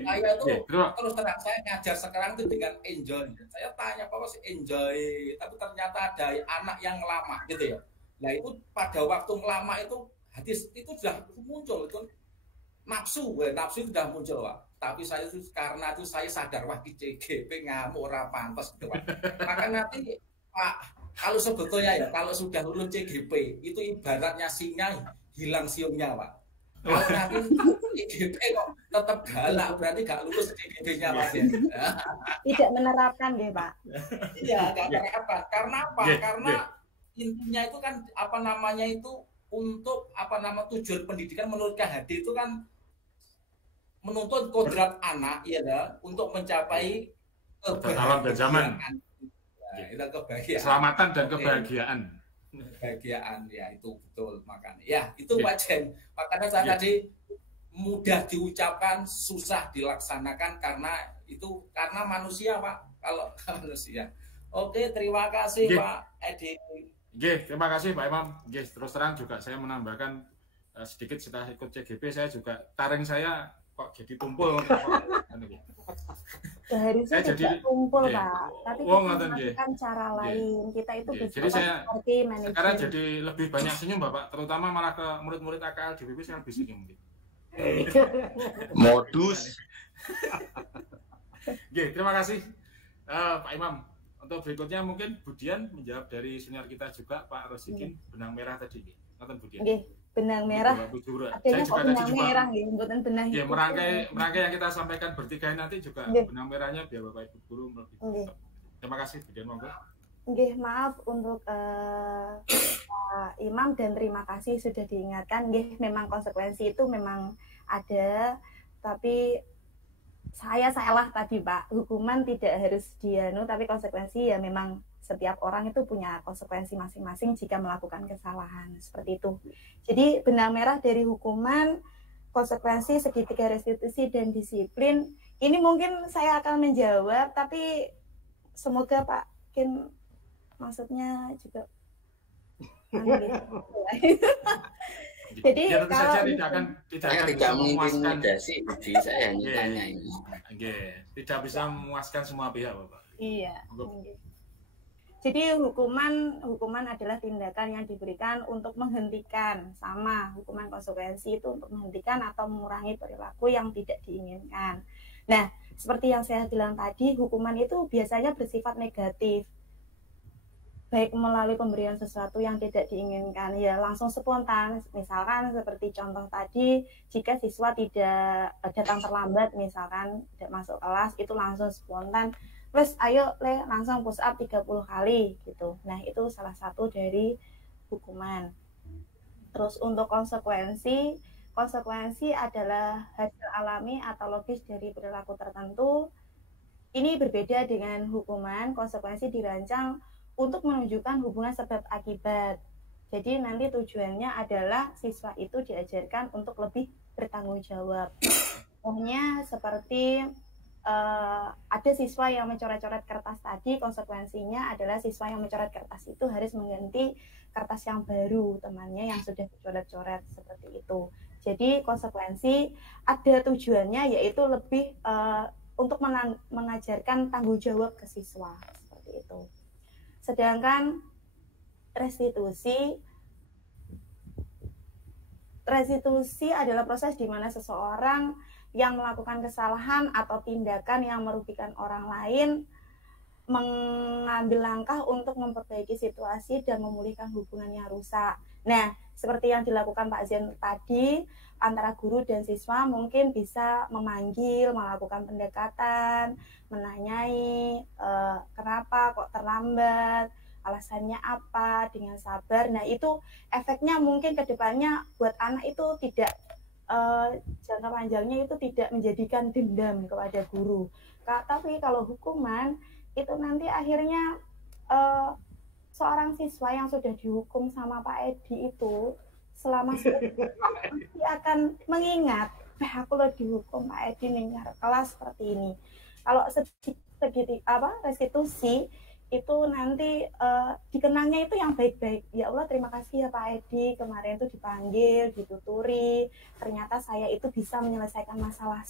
Saya itu terus terang saya ngajar sekarang itu dengan enjoy. Saya tanya apa sih enjoy, tapi ternyata ada anak yang lama gitu ya. Nah itu pada waktu lama itu hadis itu sudah muncul itu nafsu sudah muncul Pak. Tapi saya itu karena itu saya sadar wah di CGP ngamuk ora pantas gitu Pak. Maka nanti Pak kalau sebetulnya ya kalau sudah lulus CGP itu ibaratnya singa hilang siungnya Pak. Kalau nanti CGP kok tetap galak berarti gak lulus CGP-nya Pak. Tidak menerapkan deh Pak. Iya gak menerapkan. Karena apa? Karena intinya itu kan untuk tujuan pendidikan menurut KHD itu kan menuntut kodrat anak ya untuk mencapai kebahagiaan. Itu kebahagiaan. Keselamatan dan kebahagiaan. Kebahagiaan ya itu betul makanya. Ya itu Pak Jen. Makanya saya tadi mudah diucapkan, susah dilaksanakan karena manusia Pak. Kalau manusia. Oke, terima kasih Pak Edi. Terima kasih Pak Imam. Terus terang juga saya menambahkan sedikit setelah ikut CGP saya juga taring saya kok jadi tumpul. Harusnya tidak tumpul Pak, tapi kita melakukan cara lain. Kita itu bisa seperti manajemen. Sekarang jadi lebih banyak senyum Bapak, terutama malah ke murid-murid AKL di BP saya lebih senyum mungkin. Modus. Terima kasih Pak Imam. Untuk berikutnya mungkin Budian menjawab dari senior kita juga Pak Rosikin benang merah tadi. Nonton Budian. Benang merah. Saya juga tadi merah benang hitam. Merangkai yang kita sampaikan bertiga nanti juga benang merahnya biar Bapak Ibu guru lebih. Terima kasih Budian monggo. Maaf untuk Pak Imam dan terima kasih sudah diingatkan. Memang konsekuensi itu memang ada, tapi saya salah tadi Pak, hukuman tidak harus tapi konsekuensi ya memang setiap orang itu punya konsekuensi masing-masing jika melakukan kesalahan seperti itu. Jadi benang merah dari hukuman, konsekuensi, segitiga restitusi dan disiplin ini mungkin saya akan menjawab, tapi semoga Pak Kin maksudnya juga jadi kalau tidak mengintimidasi, saya hanya tanya ini. Tidak bisa memuaskan semua pihak, Bapak. Iya. Jadi hukuman adalah tindakan yang diberikan untuk menghentikan, sama hukuman konsekuensi itu untuk menghentikan atau mengurangi perilaku yang tidak diinginkan. Nah, seperti yang saya bilang tadi, hukuman itu biasanya bersifat negatif. Baik melalui pemberian sesuatu yang tidak diinginkan, ya langsung spontan. Misalkan seperti contoh tadi, jika siswa tidak datang terlambat, misalkan tidak masuk kelas, itu langsung spontan. Terus ayo langsung push up 30 kali gitu. Nah, itu salah satu dari hukuman. Terus untuk konsekuensi adalah hasil alami atau logis dari perilaku tertentu. Ini berbeda dengan hukuman. Konsekuensi dirancang untuk menunjukkan hubungan sebab akibat. Jadi nanti tujuannya adalah siswa itu diajarkan untuk lebih bertanggung jawab. Contohnya seperti ada siswa yang mencoret-coret kertas tadi, konsekuensinya adalah siswa yang mencoret kertas itu harus mengganti kertas yang baru temannya yang sudah dicoret-coret seperti itu. Jadi konsekuensi ada tujuannya, yaitu lebih untuk mengajarkan tanggung jawab ke siswa, seperti itu. Sedangkan restitusi adalah proses di mana seseorang yang melakukan kesalahan atau tindakan yang merugikan orang lain mengambil langkah untuk memperbaiki situasi dan memulihkan hubungan yang rusak. Nah, seperti yang dilakukan Pak Zen tadi, antara guru dan siswa mungkin bisa memanggil, melakukan pendekatan, menanyai kenapa kok terlambat, alasannya apa, dengan sabar. Nah, itu efeknya mungkin ke depannya buat anak itu tidak jangka panjangnya itu tidak menjadikan dendam kepada guru. Tapi kalau hukuman itu nanti akhirnya seorang siswa yang sudah dihukum sama Pak Edi itu selama pasti akan mengingat, aku lo dihukum Pak Edi nih kelas seperti ini. Kalau restitusi itu nanti dikenangnya itu yang baik-baik. Ya Allah, terima kasih ya Pak Edi, kemarin itu dipanggil, dituturi, ternyata saya itu bisa menyelesaikan masalah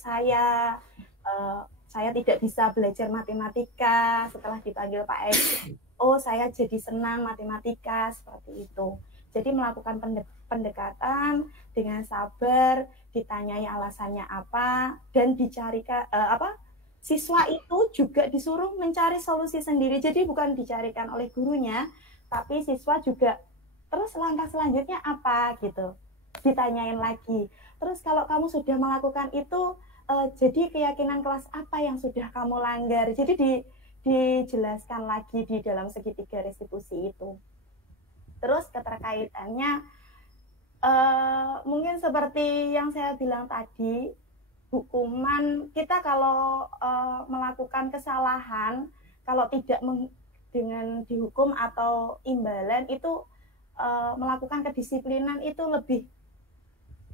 saya tidak bisa belajar matematika, setelah dipanggil Pak Edi, oh saya jadi senang matematika, seperti itu. Jadi melakukan pendekatan dengan sabar, ditanyai alasannya apa, dan dicarikan siswa itu juga disuruh mencari solusi sendiri. Jadi bukan dicarikan oleh gurunya, tapi siswa juga terus langkah selanjutnya apa gitu, ditanyain lagi. Terus kalau kamu sudah melakukan itu, jadi keyakinan kelas apa yang sudah kamu langgar. Jadi dijelaskan lagi di dalam segitiga restitusi itu. Terus keterkaitannya mungkin seperti yang saya bilang tadi, hukuman kita kalau melakukan kesalahan, kalau tidak dengan dihukum atau imbalan itu melakukan kedisiplinan itu lebih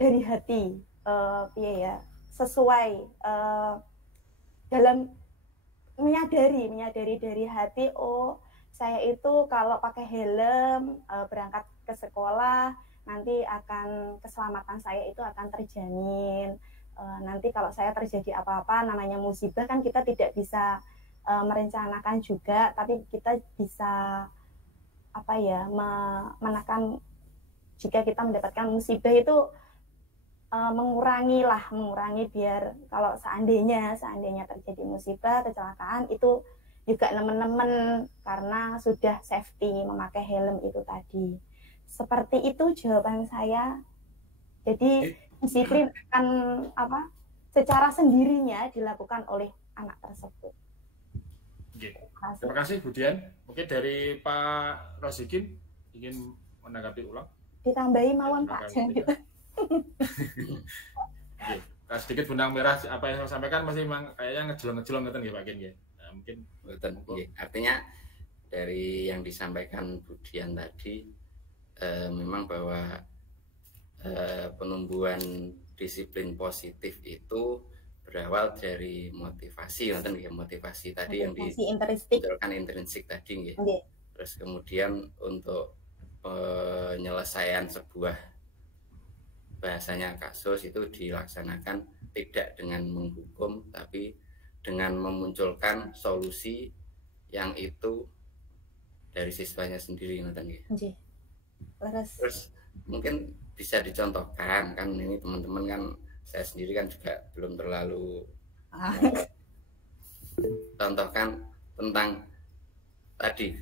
dari hati, sesuai dalam menyadari dari hati, oh saya itu kalau pakai helm berangkat ke sekolah nanti akan keselamatan saya itu akan terjamin. Nanti kalau saya terjadi apa-apa namanya musibah kan kita tidak bisa merencanakan juga, tapi kita bisa menekan jika kita mendapatkan musibah itu mengurangi biar kalau seandainya terjadi musibah, kecelakaan itu juga nemen-nemen karena sudah safety memakai helm itu tadi. Seperti itu jawaban saya. Jadi disiplin akan secara sendirinya dilakukan oleh anak tersebut. Terima kasih Bu Dian. Mungkin dari Pak Rosikin ingin menanggapi ulang. Ditambahi mawon Pak Jan gitu. Sedikit benang merah apa yang saya sampaikan masih memang kayaknya ngejelong ngeten nggih Pak Kin nggih. Nah, mungkin artinya dari yang disampaikan Bu Dian tadi memang bahwa penumbuhan disiplin positif itu berawal dari motivasi, motivasi tadi yang dimunculkan intrinsik tadi nggih. Terus kemudian untuk penyelesaian sebuah bahasanya kasus itu dilaksanakan tidak dengan menghukum tapi dengan memunculkan solusi yang itu dari siswanya sendiri nggih. Terus mungkin bisa dicontohkan kan, ini teman-teman kan saya sendiri kan juga belum terlalu contohkan tentang tadi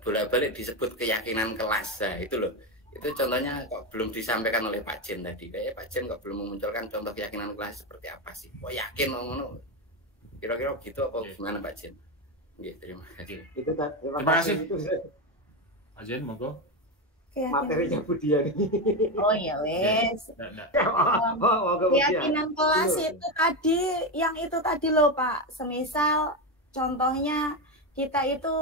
bolak-balik disebut keyakinan kelas. Nah, itu loh, itu contohnya kok belum disampaikan oleh Pak Jen tadi. Kayak Pak Jen kok belum memunculkan contoh keyakinan kelas seperti apa sih, kok yakin ngono, kira-kira gitu apa gimana Pak Jen? Terima kasih. Terima kasih Pak Jen, monggo. Materinya Bu Dian ini. Oh iya wes. Keyakinan kelas itu tadi, yang itu tadi loh Pak. Semisal contohnya kita itu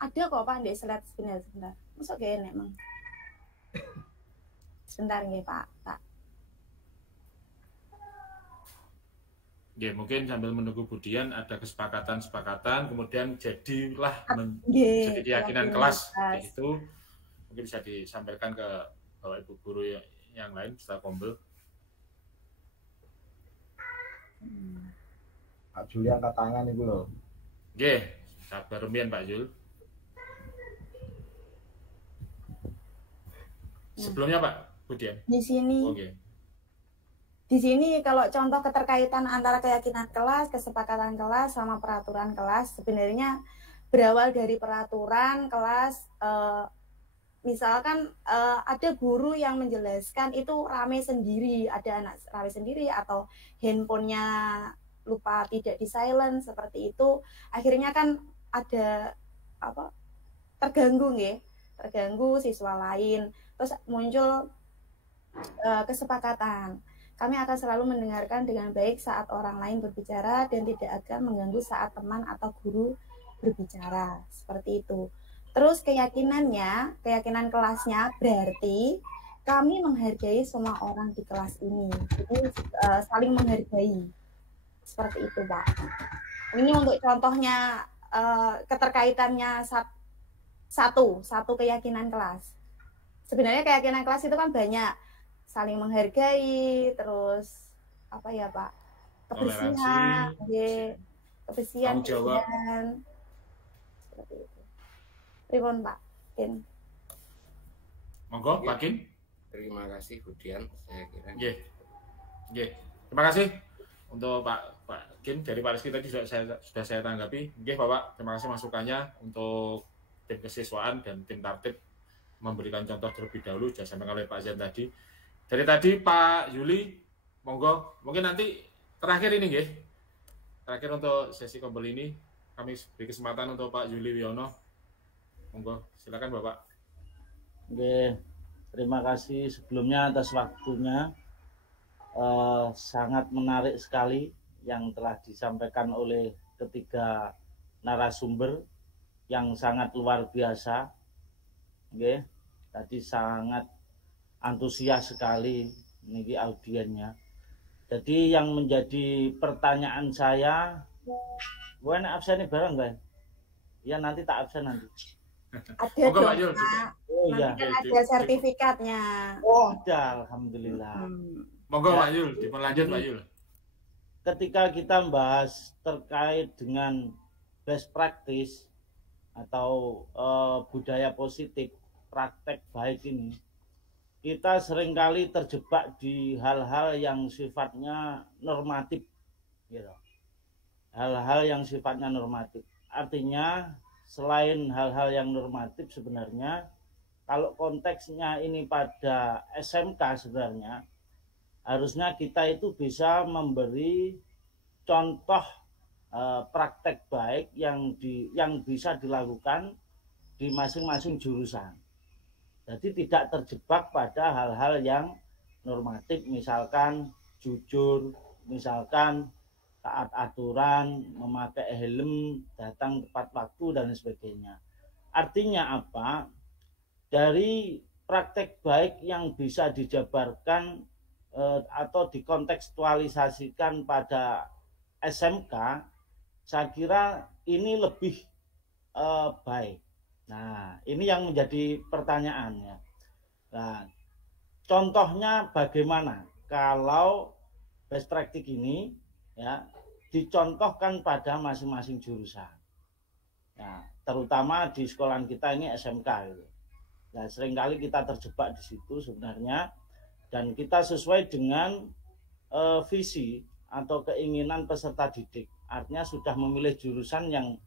ada kok Pak di slide sebentar. Masuk gini emang. Sebentar nih Pak. Ya, mungkin sambil menunggu Bu Dian ada kesepakatan, kemudian jadilah jadi keyakinan kelas itu. Mungkin bisa disampaikan ke Bapak Ibu guru yang lain peserta Kombel. Pak Juli angkat tangan itu loh. Nggih, sabar rumiyin Pak Jul. Sebelumnya Pak Budian. Di sini. Oke. Di sini kalau contoh keterkaitan antara keyakinan kelas, kesepakatan kelas sama peraturan kelas sebenarnya berawal dari peraturan kelas. Misalkan ada guru yang menjelaskan itu rame sendiri, ada anak rame sendiri atau handphonenya lupa tidak di silent seperti itu, akhirnya kan ada apa terganggu siswa lain, terus muncul kesepakatan. Kami akan selalu mendengarkan dengan baik saat orang lain berbicara dan tidak akan mengganggu saat teman atau guru berbicara, seperti itu. Terus keyakinan kelasnya berarti kami menghargai semua orang di kelas ini. Jadi saling menghargai. Seperti itu, Pak. Ini untuk contohnya keterkaitannya satu keyakinan kelas. Sebenarnya keyakinan kelas itu kan banyak. Saling menghargai, terus apa ya, Pak? Kebersihan, kebersihan, seperti itu. Pripun Pak Kin? Monggo Pak Kin. Terima kasih Budian, saya kira. Nggih. Terima kasih untuk Pak Kin dari Pak Rizky tadi sudah saya tanggapi. Nggih Bapak, terima kasih masukannya untuk tim kesiswaan dan tim tertib memberikan contoh terlebih dahulu sudah disampaikan oleh Pak Zen tadi. Dari tadi Pak Yuli, monggo mungkin nanti terakhir ini nggih. Terakhir untuk sesi Kombel ini kami beri kesempatan untuk Pak Yuli Wiono. Monggo, silakan Bapak. Oke, terima kasih sebelumnya atas waktunya. Sangat menarik sekali yang telah disampaikan oleh ketiga narasumber yang sangat luar biasa. Oke, tadi sangat antusias sekali ini audiennya. Jadi yang menjadi pertanyaan saya, gue absen nih bareng Mbak? Ya nanti tak absen nanti. Ada dong, Pak. Oh iya. Kan ada sertifikatnya. Oh, ada, alhamdulillah. Monggo Pak Yul, dilanjut Pak Yul. Ketika kita membahas terkait dengan best practice atau budaya positif, praktek baik ini, kita seringkali terjebak di hal-hal yang sifatnya normatif, gitu. Hal-hal yang sifatnya normatif. Artinya selain hal-hal yang normatif sebenarnya, kalau konteksnya ini pada SMK sebenarnya, harusnya kita itu bisa memberi contoh praktek baik yang bisa dilakukan di masing-masing jurusan. Jadi tidak terjebak pada hal-hal yang normatif, misalkan jujur, misalkan taat aturan, memakai helm, datang tepat waktu, dan sebagainya. Artinya apa? Dari praktek baik yang bisa dijabarkan atau dikontekstualisasikan pada SMK, saya kira ini lebih baik. Nah, ini yang menjadi pertanyaannya. Nah, contohnya bagaimana kalau best practice ini ya dicontohkan pada masing-masing jurusan. Nah, terutama di sekolahan kita ini SMK gitu. Nah, seringkali kita terjebak di situ sebenarnya, dan kita sesuai dengan visi atau keinginan peserta didik. Artinya sudah memilih jurusan yang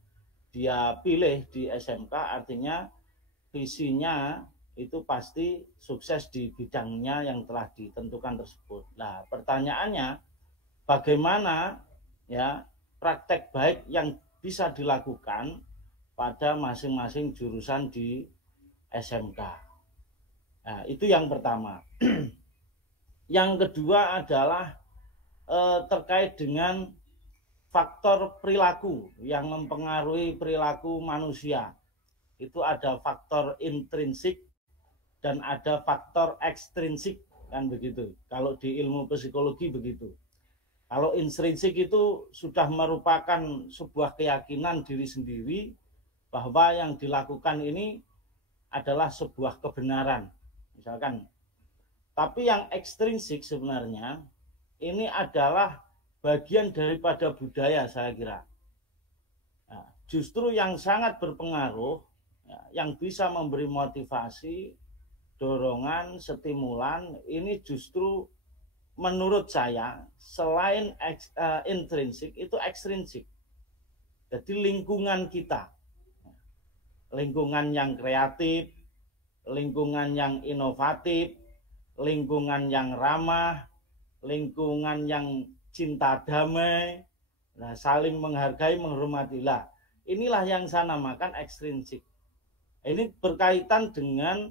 dia pilih di SMK, artinya visinya itu pasti sukses di bidangnya yang telah ditentukan tersebut. Nah, pertanyaannya bagaimana ya praktek baik yang bisa dilakukan pada masing-masing jurusan di SMK. Nah, itu yang pertama. Yang kedua adalah terkait dengan faktor perilaku yang mempengaruhi perilaku manusia. Itu ada faktor intrinsik dan ada faktor ekstrinsik, kan begitu. Kalau di ilmu psikologi begitu. Kalau intrinsik itu sudah merupakan sebuah keyakinan diri sendiri bahwa yang dilakukan ini adalah sebuah kebenaran. Misalkan Tapi yang ekstrinsik sebenarnya ini adalah bagian daripada budaya, saya kira. Nah, justru yang sangat berpengaruh, ya, yang bisa memberi motivasi, dorongan, stimulan, ini justru menurut saya selain intrinsik itu ekstrinsik. Jadi lingkungan kita, lingkungan yang kreatif, lingkungan yang inovatif, lingkungan yang ramah, lingkungan yang cinta damai, nah, saling menghargai, menghormatilah. Inilah yang saya namakan ekstrinsik. Ini berkaitan dengan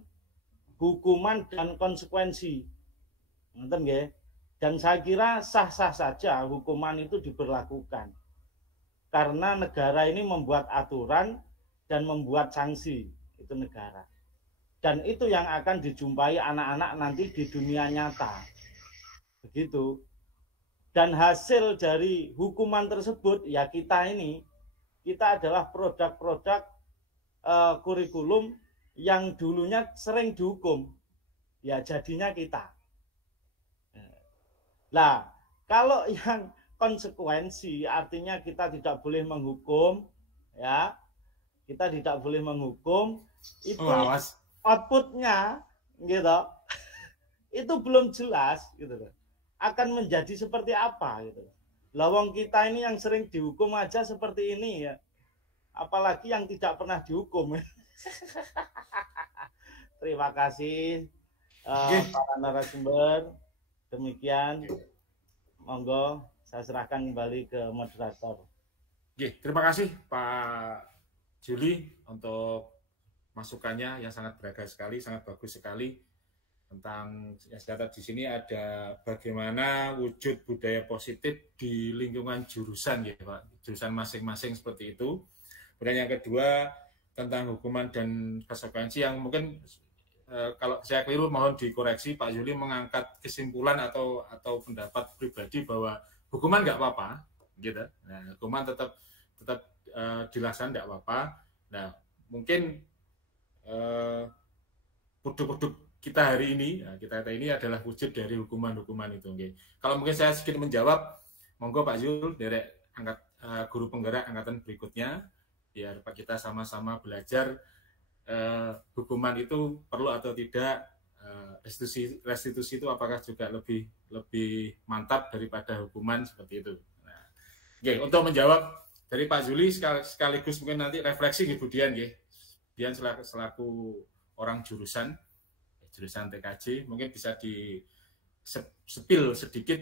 hukuman dan konsekuensi. Dan saya kira sah-sah saja hukuman itu diberlakukan. Karena negara ini membuat aturan dan membuat sanksi, itu negara. Dan itu yang akan dijumpai anak-anak nanti di dunia nyata. Begitu. Dan hasil dari hukuman tersebut, ya kita adalah produk-produk kurikulum yang dulunya sering dihukum. Ya jadinya kita. Nah, kalau yang konsekuensi artinya kita tidak boleh menghukum, ya. Kita tidak boleh menghukum, itu outputnya gitu. Itu belum jelas gitu loh. Akan menjadi seperti apa gitu. Lawang kita ini yang sering dihukum aja seperti ini ya. Apalagi yang tidak pernah dihukum. Terima kasih para narasumber. Demikian, monggo saya serahkan kembali ke moderator. Oke, terima kasih Pak Juli untuk masukannya yang sangat beragam sekali, sangat bagus sekali tentang yang saya catat di sini ada bagaimana wujud budaya positif di lingkungan jurusan ya Pak, jurusan masing-masing seperti itu. Kemudian yang kedua tentang hukuman dan konsekuensi yang mungkin kalau saya keliru mohon dikoreksi, Pak Juli mengangkat kesimpulan atau pendapat pribadi bahwa hukuman nggak apa-apa, gitu. Nah, hukuman tetap dilaksanakan nggak apa-apa. Nah, mungkin produk-produk kita hari ini, kita ini adalah wujud dari hukuman-hukuman itu. Okay. Kalau mungkin saya sedikit menjawab, monggo Pak Zul, dari guru penggerak angkatan berikutnya, biar kita sama-sama belajar hukuman itu perlu atau tidak, restitusi itu apakah juga lebih mantap daripada hukuman seperti itu. Nah, okay, untuk menjawab dari Pak Zuli sekaligus mungkin nanti refleksi Ibu Dian, Dian selaku orang jurusan TKJ mungkin bisa di sepil sedikit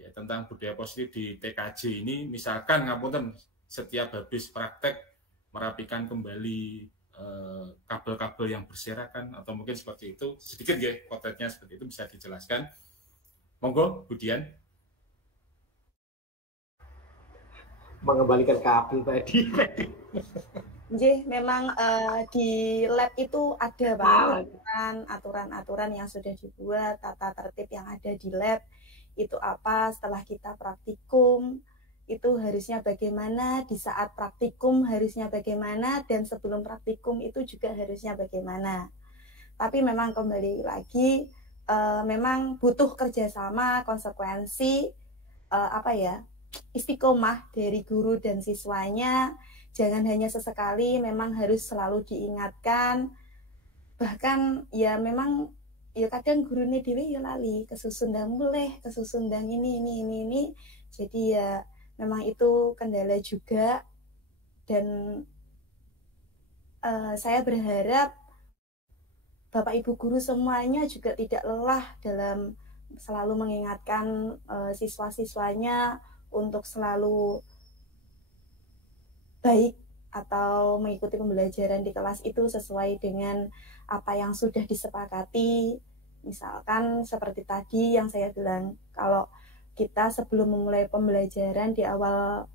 ya tentang budaya positif di TKJ ini. Misalkan ngapunten setiap habis praktek merapikan kembali kabel-kabel yang berserakan atau mungkin seperti itu, sedikit ya potretnya seperti itu bisa dijelaskan. Monggo Bu Dian. Mengembalikan kabel tadi. Jadi memang di lab itu ada Pak aturan-aturan yang sudah dibuat, tata tertib yang ada di lab itu apa, setelah kita praktikum itu harusnya bagaimana, di saat praktikum harusnya bagaimana, dan sebelum praktikum itu juga harusnya bagaimana. Tapi memang kembali lagi memang butuh kerjasama, konsekuensi, istiqomah dari guru dan siswanya. Jangan hanya sesekali, memang harus selalu diingatkan. Bahkan ya memang ya kadang gurunya dhewe ya lali, kesusundang muleh, kesusundang ini. Jadi ya memang itu kendala juga. Dan saya berharap Bapak Ibu guru semuanya juga tidak lelah dalam selalu mengingatkan siswa-siswanya untuk selalu baik atau mengikuti pembelajaran di kelas itu sesuai dengan apa yang sudah disepakati. Misalkan seperti tadi yang saya bilang, kalau kita sebelum memulai pembelajaran di awal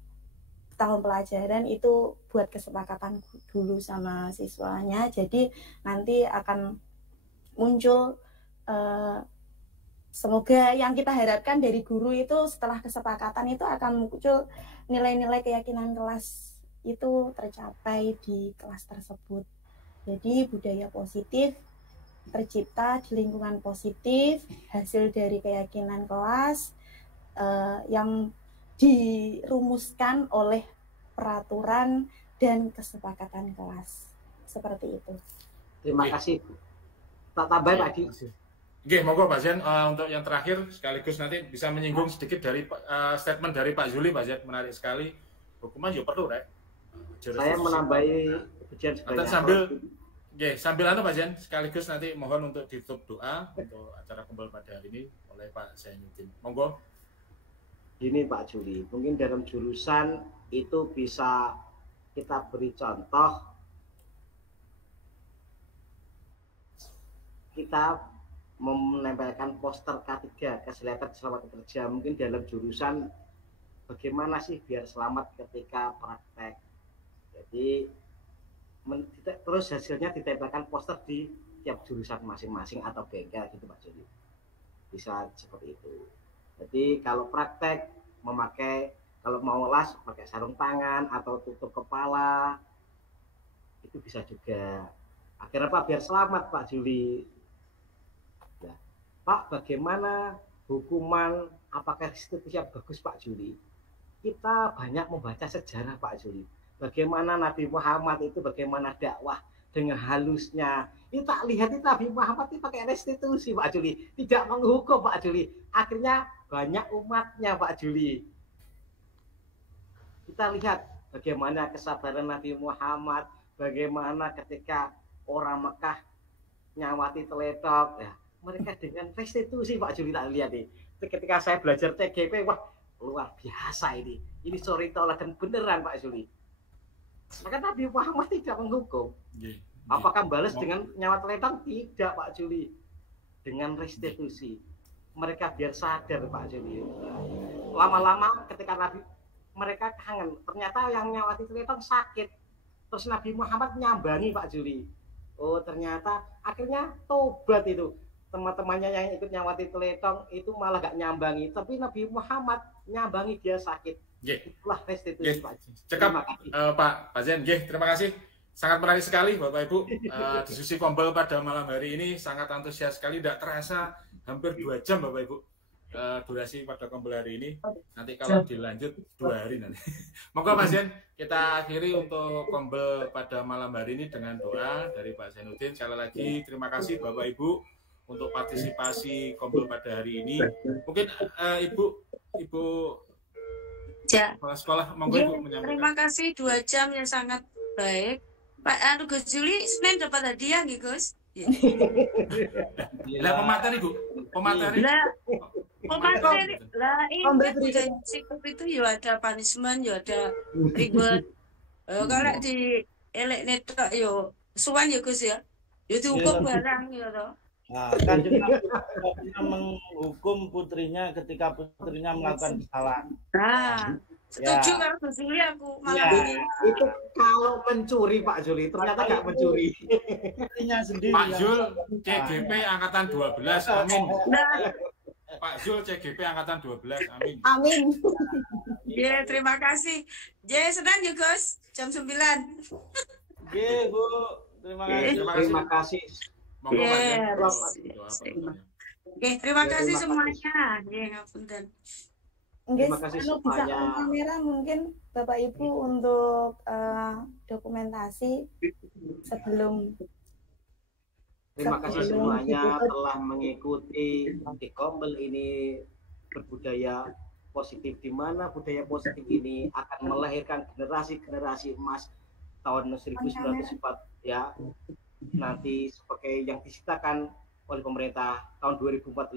tahun pelajaran itu buat kesepakatan dulu sama siswanya, jadi nanti akan muncul semoga yang kita harapkan dari guru itu setelah kesepakatan itu akan muncul nilai-nilai keyakinan kelas itu tercapai di kelas tersebut. Jadi budaya positif tercipta di lingkungan positif, hasil dari keyakinan kelas yang dirumuskan oleh peraturan dan kesepakatan kelas. Seperti itu. Terima kasih. Tak tambah Pak Di. Oke, monggo Pak Zen, untuk yang terakhir sekaligus nanti bisa menyinggung sedikit dari statement dari Pak Zuli, Pak Zen, menarik sekali. Hukuman juga perlu, Rek. Saya menambahi ujian sambil Pak Zen, sekaligus nanti mohon untuk ditutup doa untuk acara kumpul pada hari ini oleh Pak Zainuddin. Monggo. Ini Pak Juli, mungkin dalam jurusan itu bisa kita beri contoh, kita menempelkan poster K3 kesehatan selamat kerja, mungkin dalam jurusan bagaimana sih biar selamat ketika praktek. Jadi terus hasilnya ditempelkan poster di tiap jurusan masing-masing atau bengkel gitu Pak Juli. Bisa seperti itu. Jadi kalau praktek kalau mau las pakai sarung tangan atau tutup kepala itu bisa juga. Akhirnya Pak biar selamat Pak Juli. Ya. Pak, bagaimana hukuman, apakah restitusi yang bagus Pak Juli? Kita banyak membaca sejarah Pak Juli. Bagaimana Nabi Muhammad itu bagaimana dakwah dengan halusnya. Kita lihat itu Nabi Muhammad itu pakai restitusi Pak Juli, tidak menghukum Pak Juli. Akhirnya banyak umatnya Pak Juli. Kita lihat bagaimana kesabaran Nabi Muhammad, bagaimana ketika orang Mekah nyawati teletok, ya, mereka dengan restitusi Pak Juli tak lihat nih. Ketika saya belajar TGP, wah luar biasa ini. Ini storytelling beneran Pak Juli. Maka Nabi Muhammad tidak menghukum. Apakah balas dengan nyawa teletok? Tidak Pak Juli. Dengan restitusi. Mereka biar sadar Pak Juli. Lama-lama ketika mereka kangen, ternyata yang nyawati teleton sakit. Terus Nabi Muhammad nyambangi Pak Juli. Oh ternyata akhirnya tobat itu. Teman-temannya yang ikut nyawati teleton itu malah gak nyambangi. Tapi Nabi Muhammad nyambangi dia sakit. Itulah restitusi Pak Juli. Cekap Pak Zen. Terima kasih. Sangat menarik sekali Bapak Ibu. Diskusi Kombel pada malam hari ini sangat antusias sekali. Tidak terasa hampir 2 jam Bapak Ibu durasi pada Kombel hari ini. Nanti kalau dilanjut 2 hari nanti. Monggo Pak Zen, kita akhiri untuk Kombel pada malam hari ini dengan doa dari Pak Zainuddin. Sekali lagi terima kasih Bapak Ibu untuk partisipasi Kombel pada hari ini. Mungkin Ibu kepala sekolah, monggo Ibu menyampaikan. Terima kasih 2 jam yang sangat baik. Pak Gus Juli, Senin dapat hadiah nih Gus. Lah pemateri Bu, pemateri. Pemateri. Lah ini budaya sikap itu ya ada punishment, ya ada reward. Kalau di elek netok yo suwan ya Gus ya. Yo dihukum barang ya toh. Nah, kan juga menghukum putrinya ketika putrinya melakukan kesalahan. Nah, setuju karo Gus Juli aku malam ini. Itu kalau mencuri Pak Juli, ternyata nggak mencuri. Putrinya sendiri. Pak Jul, CGP angkatan 12, amin. Pak Jul, CGP angkatan 12, amin. Amin. Ya, terima kasih. Senang ya Gus, jam 9. Bu, terima kasih. Terima kasih. Monggo Pak. Oke, terima kasih semuanya. Ngapunten. Terima kasih bisa kamera mungkin Bapak Ibu untuk dokumentasi sebelum. Terima kasih semuanya telah mengikuti di Kombel ini berbudaya positif, di mana budaya positif ini akan melahirkan generasi-generasi emas tahun 1904 ya. Nanti sebagai yang disitakan oleh pemerintah tahun 2045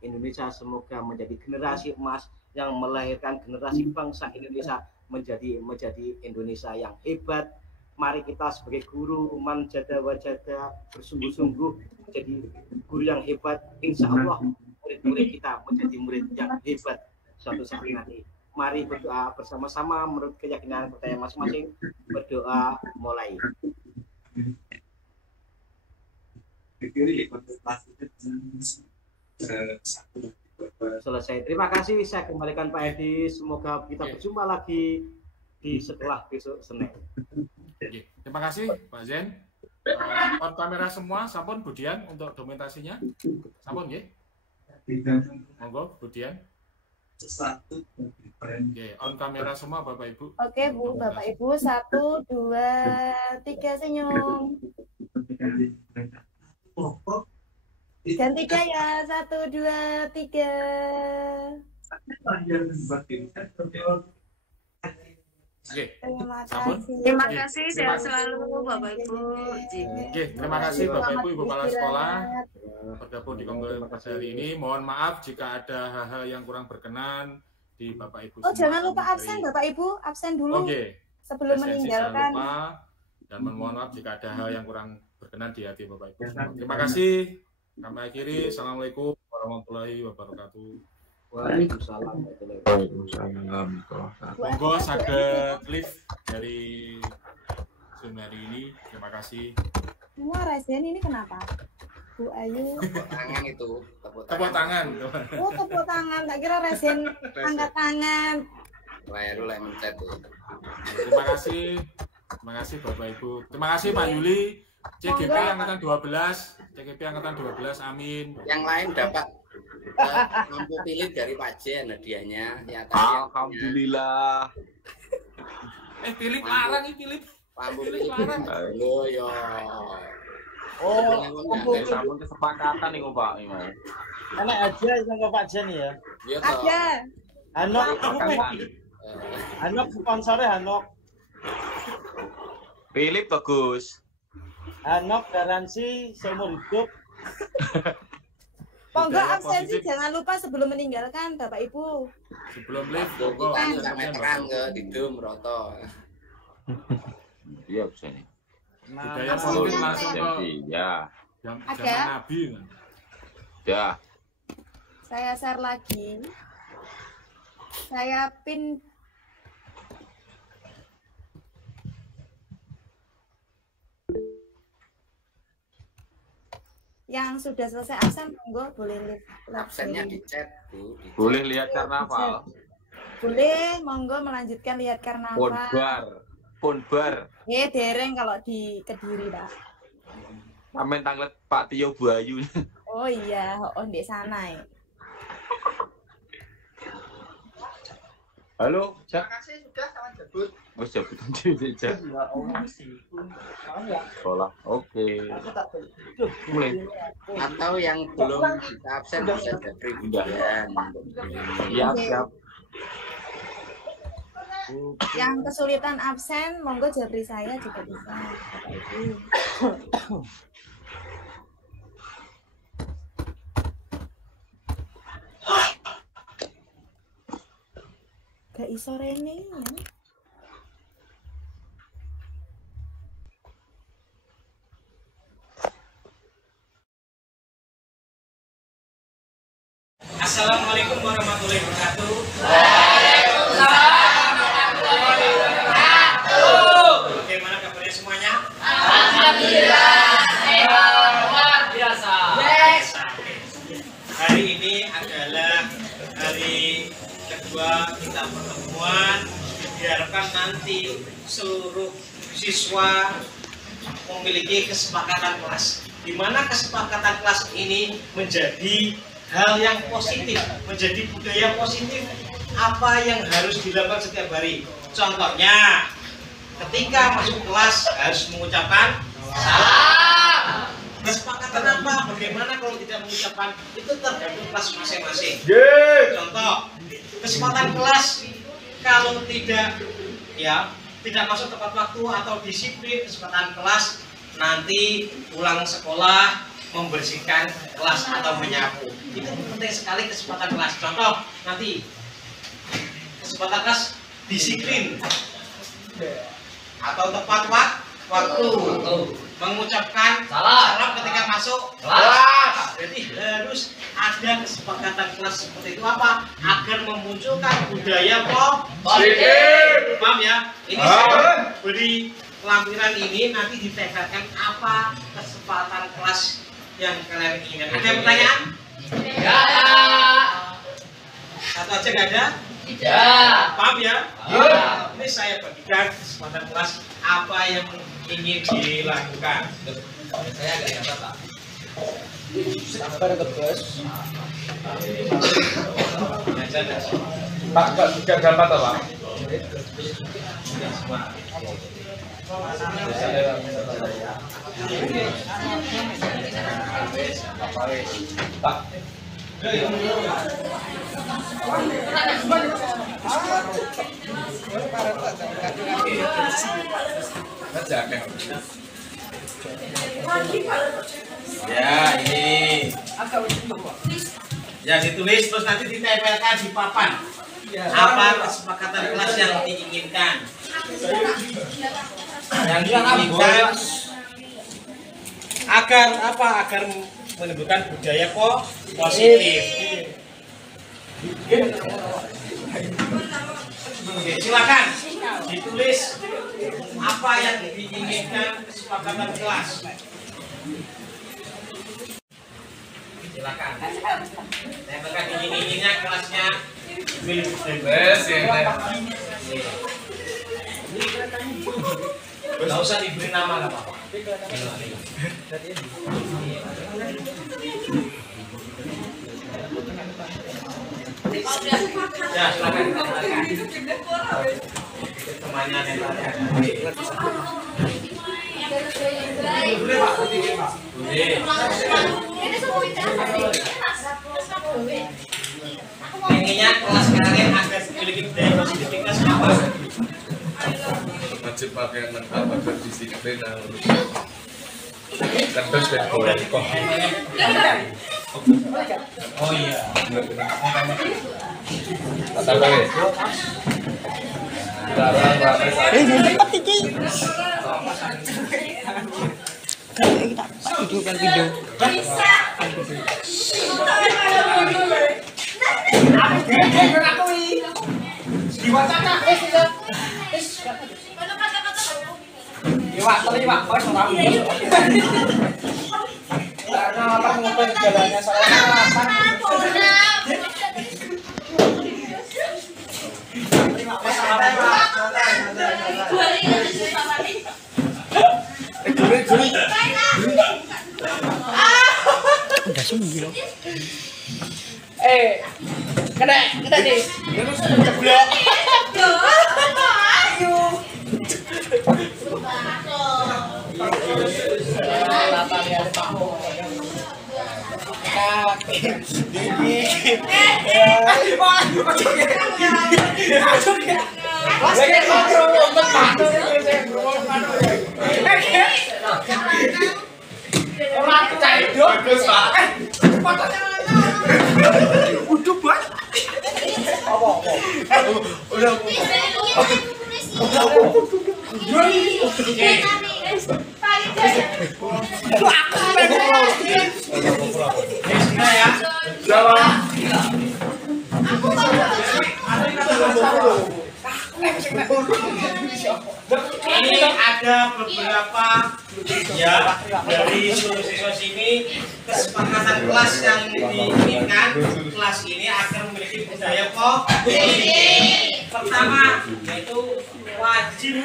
Indonesia semoga menjadi generasi emas yang melahirkan generasi bangsa Indonesia menjadi Indonesia yang hebat. Mari kita sebagai guru manjada wajada bersungguh-sungguh menjadi guru yang hebat. Insya Allah murid-murid kita menjadi murid yang hebat suatu saat nanti. Mari berdoa bersama-sama menurut keyakinan percaya masing-masing. Berdoa mulai. Selesai. Terima kasih. Saya kembalikan Pak Edi. Semoga kita berjumpa lagi di sekolah besok Senin. Terima kasih Pak Zen. On kamera semua, sampun Budian untuk dokumentasinya. Sampun nggih. Monggo Budian. Oke, on kamera semua Bapak Ibu. Oke Bu, Bapak Ibu, 1, 2, 3 senyum. Dan 3 ya, 1, 2, 3. Oke, Terima kasih, sehat selalu Bapak Ibu. Oke, terima kasih Bapak Ibu, Ibu Kepala Sekolah bergabung di komunitas hari ini. Mohon maaf jika ada hal-hal yang kurang berkenan di Bapak Ibu. Oh, jangan lupa absen Bapak Ibu, absen dulu. Oke. Sebelum meninggalkan. Lupa, dan mohon maaf jika ada hal yang kurang berkenan di hati Bapak Ibu. Terima kasih. Kami akhiri. Assalamualaikum warahmatullahi wabarakatuh. Waalaikumsalam. Monggo saged lift dari Zoom hari ini. Terima kasih. Semua Resen ini kenapa? Bu Ayu. Tangan itu. Tepuk tangan. Oh, tepuk tangan. Tak kira Resen angkat tangan. Layar mencet tuh. Terima kasih. Terima kasih Bapak Ibu. Terima kasih Pak Yuli. CGP angkatan 12. CGP angkatan 12. Amin. Yang lain dapat lampu pilih dari Pak Jen hadiahnya. Ya, Alhamdulillah. Philip larang ini Philip. Lampu pilih larang. Halo yo. Oh, sampun kesepakatan nih Pak. Enak aja sama Pak Jen ya. Ada. Hanok sponsornya Hanok. Philip bagus. Hanok garansi seumur hidup. Monggo absensi jangan lupa sebelum meninggalkan Bapak Ibu. Sebelum lift, monggo sampai terang ke Didum Roto. Iya bisa nih. Budaya positif langsung ke ada. Nabi. Ya. Saya share lagi. Saya pin. Yang sudah selesai absen, monggo boleh lihat. Absennya di chat, Bu. Boleh lihat karnaval. Boleh, monggo melanjutkan lihat karnaval. Ponbar. Dereng kalau di Kediri, Pak. Amin tanglet Pak Tio Bayu. Oh iya, di sana ya. Halo, Terima kasih sudah kawan jebut. Oh, jabutan diri aja. Sekolah. Oke. Mulai. Atau yang belum bisa absen bisa jadi Budian. Iya, siap. Yang kesulitan absen, monggo jabri saya juga bisa. Gak iso rene ya. Assalamualaikum warahmatullahi wabarakatuh. Bagaimana kabarnya semuanya? Alhamdulillah, sehat luar biasa. Yes. Hari ini adalah hari kedua kita pertemuan. Diharapkan nanti seluruh siswa memiliki kesepakatan kelas, di mana kesepakatan kelas ini menjadi hal yang positif, menjadi budaya positif apa yang harus dilakukan setiap hari. Contohnya, ketika masuk kelas harus mengucapkan salam. Kesepakatan apa? Bagaimana kalau tidak mengucapkan? Itu tergantung kelas masing-masing. Contoh, kesempatan kelas kalau tidak masuk tepat waktu atau disiplin kesempatan kelas, nanti pulang sekolah membersihkan kelas atau menyapu. Itu penting sekali kesempatan kelas. Contoh, nanti kesempatan kelas disiplin atau tepat waktu mengucapkan salam ketika masuk kelas. Jadi harus ada kesepakatan kelas seperti itu apa? Agar memunculkan budaya positif. Paham ya? Ini saya beri lampiran ini, nanti ditegaskan apa kesempatan kelas yang kalian inginkan. Ada pertanyaan? Tidak. Satu aja nggak ada? Tidak. Paham ya? Ya. Ini saya bagikan kesempatan kelas apa yang ingin dilakukan. Saya agak dapat Pak. Sabar terus. Pak, gak dapat Pak? Pak. Ya, ini. Ya, ditulis terus nanti ditempelkan di papan. Apa kesepakatan kelas yang diinginkan? Yang diinginkan agar apa? Agar menimbulkan budaya positif. Oke, silakan ditulis apa yang diinginkan kesepakatan kelas. Silakan. Tempelkan diinginnya kelasnya. Nggak usah diberi nama nggak apa-apa. Ya, silakan. Temannya tempelkan. Boleh Pak, boleh. Inginnya kelas kalian agar memiliki budaya positivitas apa? Wajib pakai lengkap agar disiplin harus kertas dan kok. Oh iya. Kata apa ya? Cepat iki. Video kan video. Karena apa ngobrol jalannya udah sembuh. Kena nih. Jeblok. Ini ada beberapa ya dari siswa sini kesepakatan kelas yang diinginkan kelas ini agar memiliki budaya positif. Pertama yaitu wajib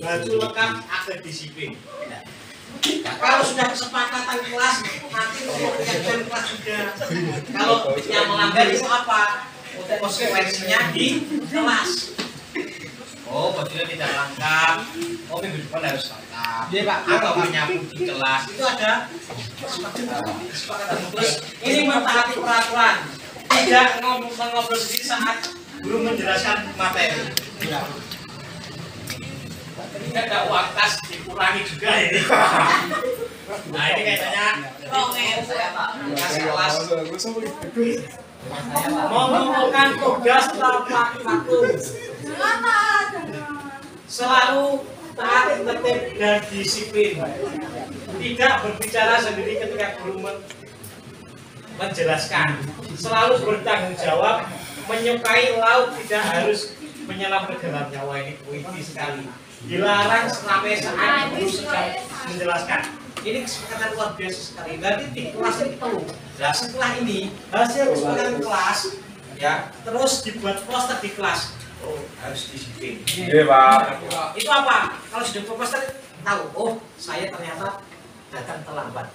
baju lengkap agar disiplin. Nah, kalau sudah kesepakatan kelas nanti kemudian kelas juga kalau yang melanggar itu apa konsekuensinya di kelas. Oh, bajunya tidak lengkap. Oh, minggu depan harus lengkap. Iya, Pak. Atau menyapu di kelas. Itu ada kesepakatan. Terus ini mentaati peraturan. Tidak ngobrol sendiri saat guru menjelaskan materi. Tidak ada uang kas dikurangi juga ini. Nah, ini kayaknya kasih kelas. Mengumpulkan tugas tepat waktu. Selalu taat, tertib dan disiplin. Tidak berbicara sendiri ketika guru menjelaskan. Selalu bertanggung jawab. Menyukai laut tidak harus menyelam ke dalam nyawa. Ini puisi sekali. Dilarang sampai saat guru sedang menjelaskan. Ini kesepakatan luar biasa sekali. Berarti di kelas ini perlu. Nah, setelah ini hasil kesepakatan kelas ya terus dibuat poster di kelas. Oh, harus disiplin. Iya, Pak. Itu apa? Kalau sudah poster tahu, oh saya ternyata datang terlambat.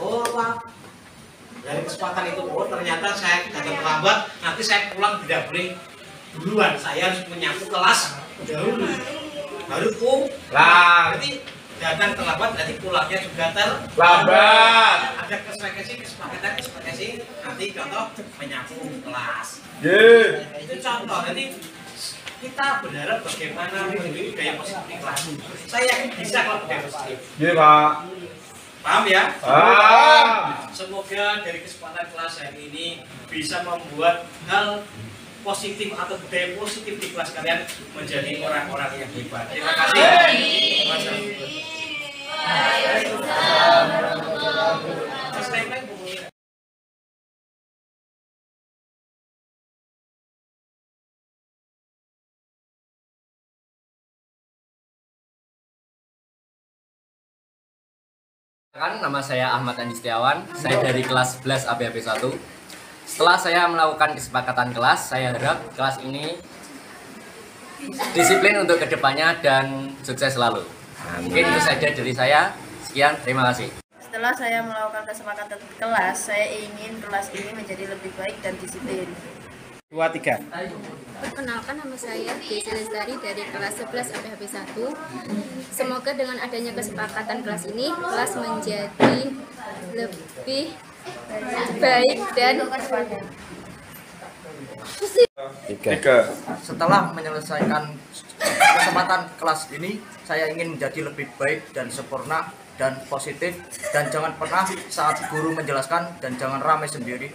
Oh Pak, dari kesempatan itu, oh ternyata saya datang terlambat, nanti saya pulang tidak boleh duluan, saya harus menyapu kelas dahulu, baru pulang. Berarti datang terlambat, berarti pulangnya juga terlambat. Ada kesepakatan, nanti contoh menyapu kelas. Itu contoh, nanti kita berharap bagaimana menjadi budaya positif di kelas. Saya yakin bisa kalau budaya positif. Iya Pak. Paham ya? Paham. Semoga dari kesempatan kelas hari ini bisa membuat hal positif atau budaya positif di kelas kalian menjadi orang-orang yang hebat. Terima kasih. Nama saya Ahmad Andi Setiawan, saya dari kelas 11 ABAP 1. Setelah saya melakukan kesepakatan kelas, saya harap kelas ini disiplin untuk kedepannya dan sukses selalu. Mungkin itu saja dari saya. Sekian, terima kasih. Setelah saya melakukan kesepakatan kelas, saya ingin kelas ini menjadi lebih baik dan disiplin. 2, 3. Perkenalkan, nama saya Desi Lestari dari kelas 11 ABAP 1. Semoga dengan adanya kesepakatan kelas ini, kelas menjadi lebih baik dan Tiga. Setelah menyelesaikan kesempatan kelas ini, saya ingin menjadi lebih baik dan sempurna dan positif, dan jangan pernah saat guru menjelaskan dan jangan ramai sendiri.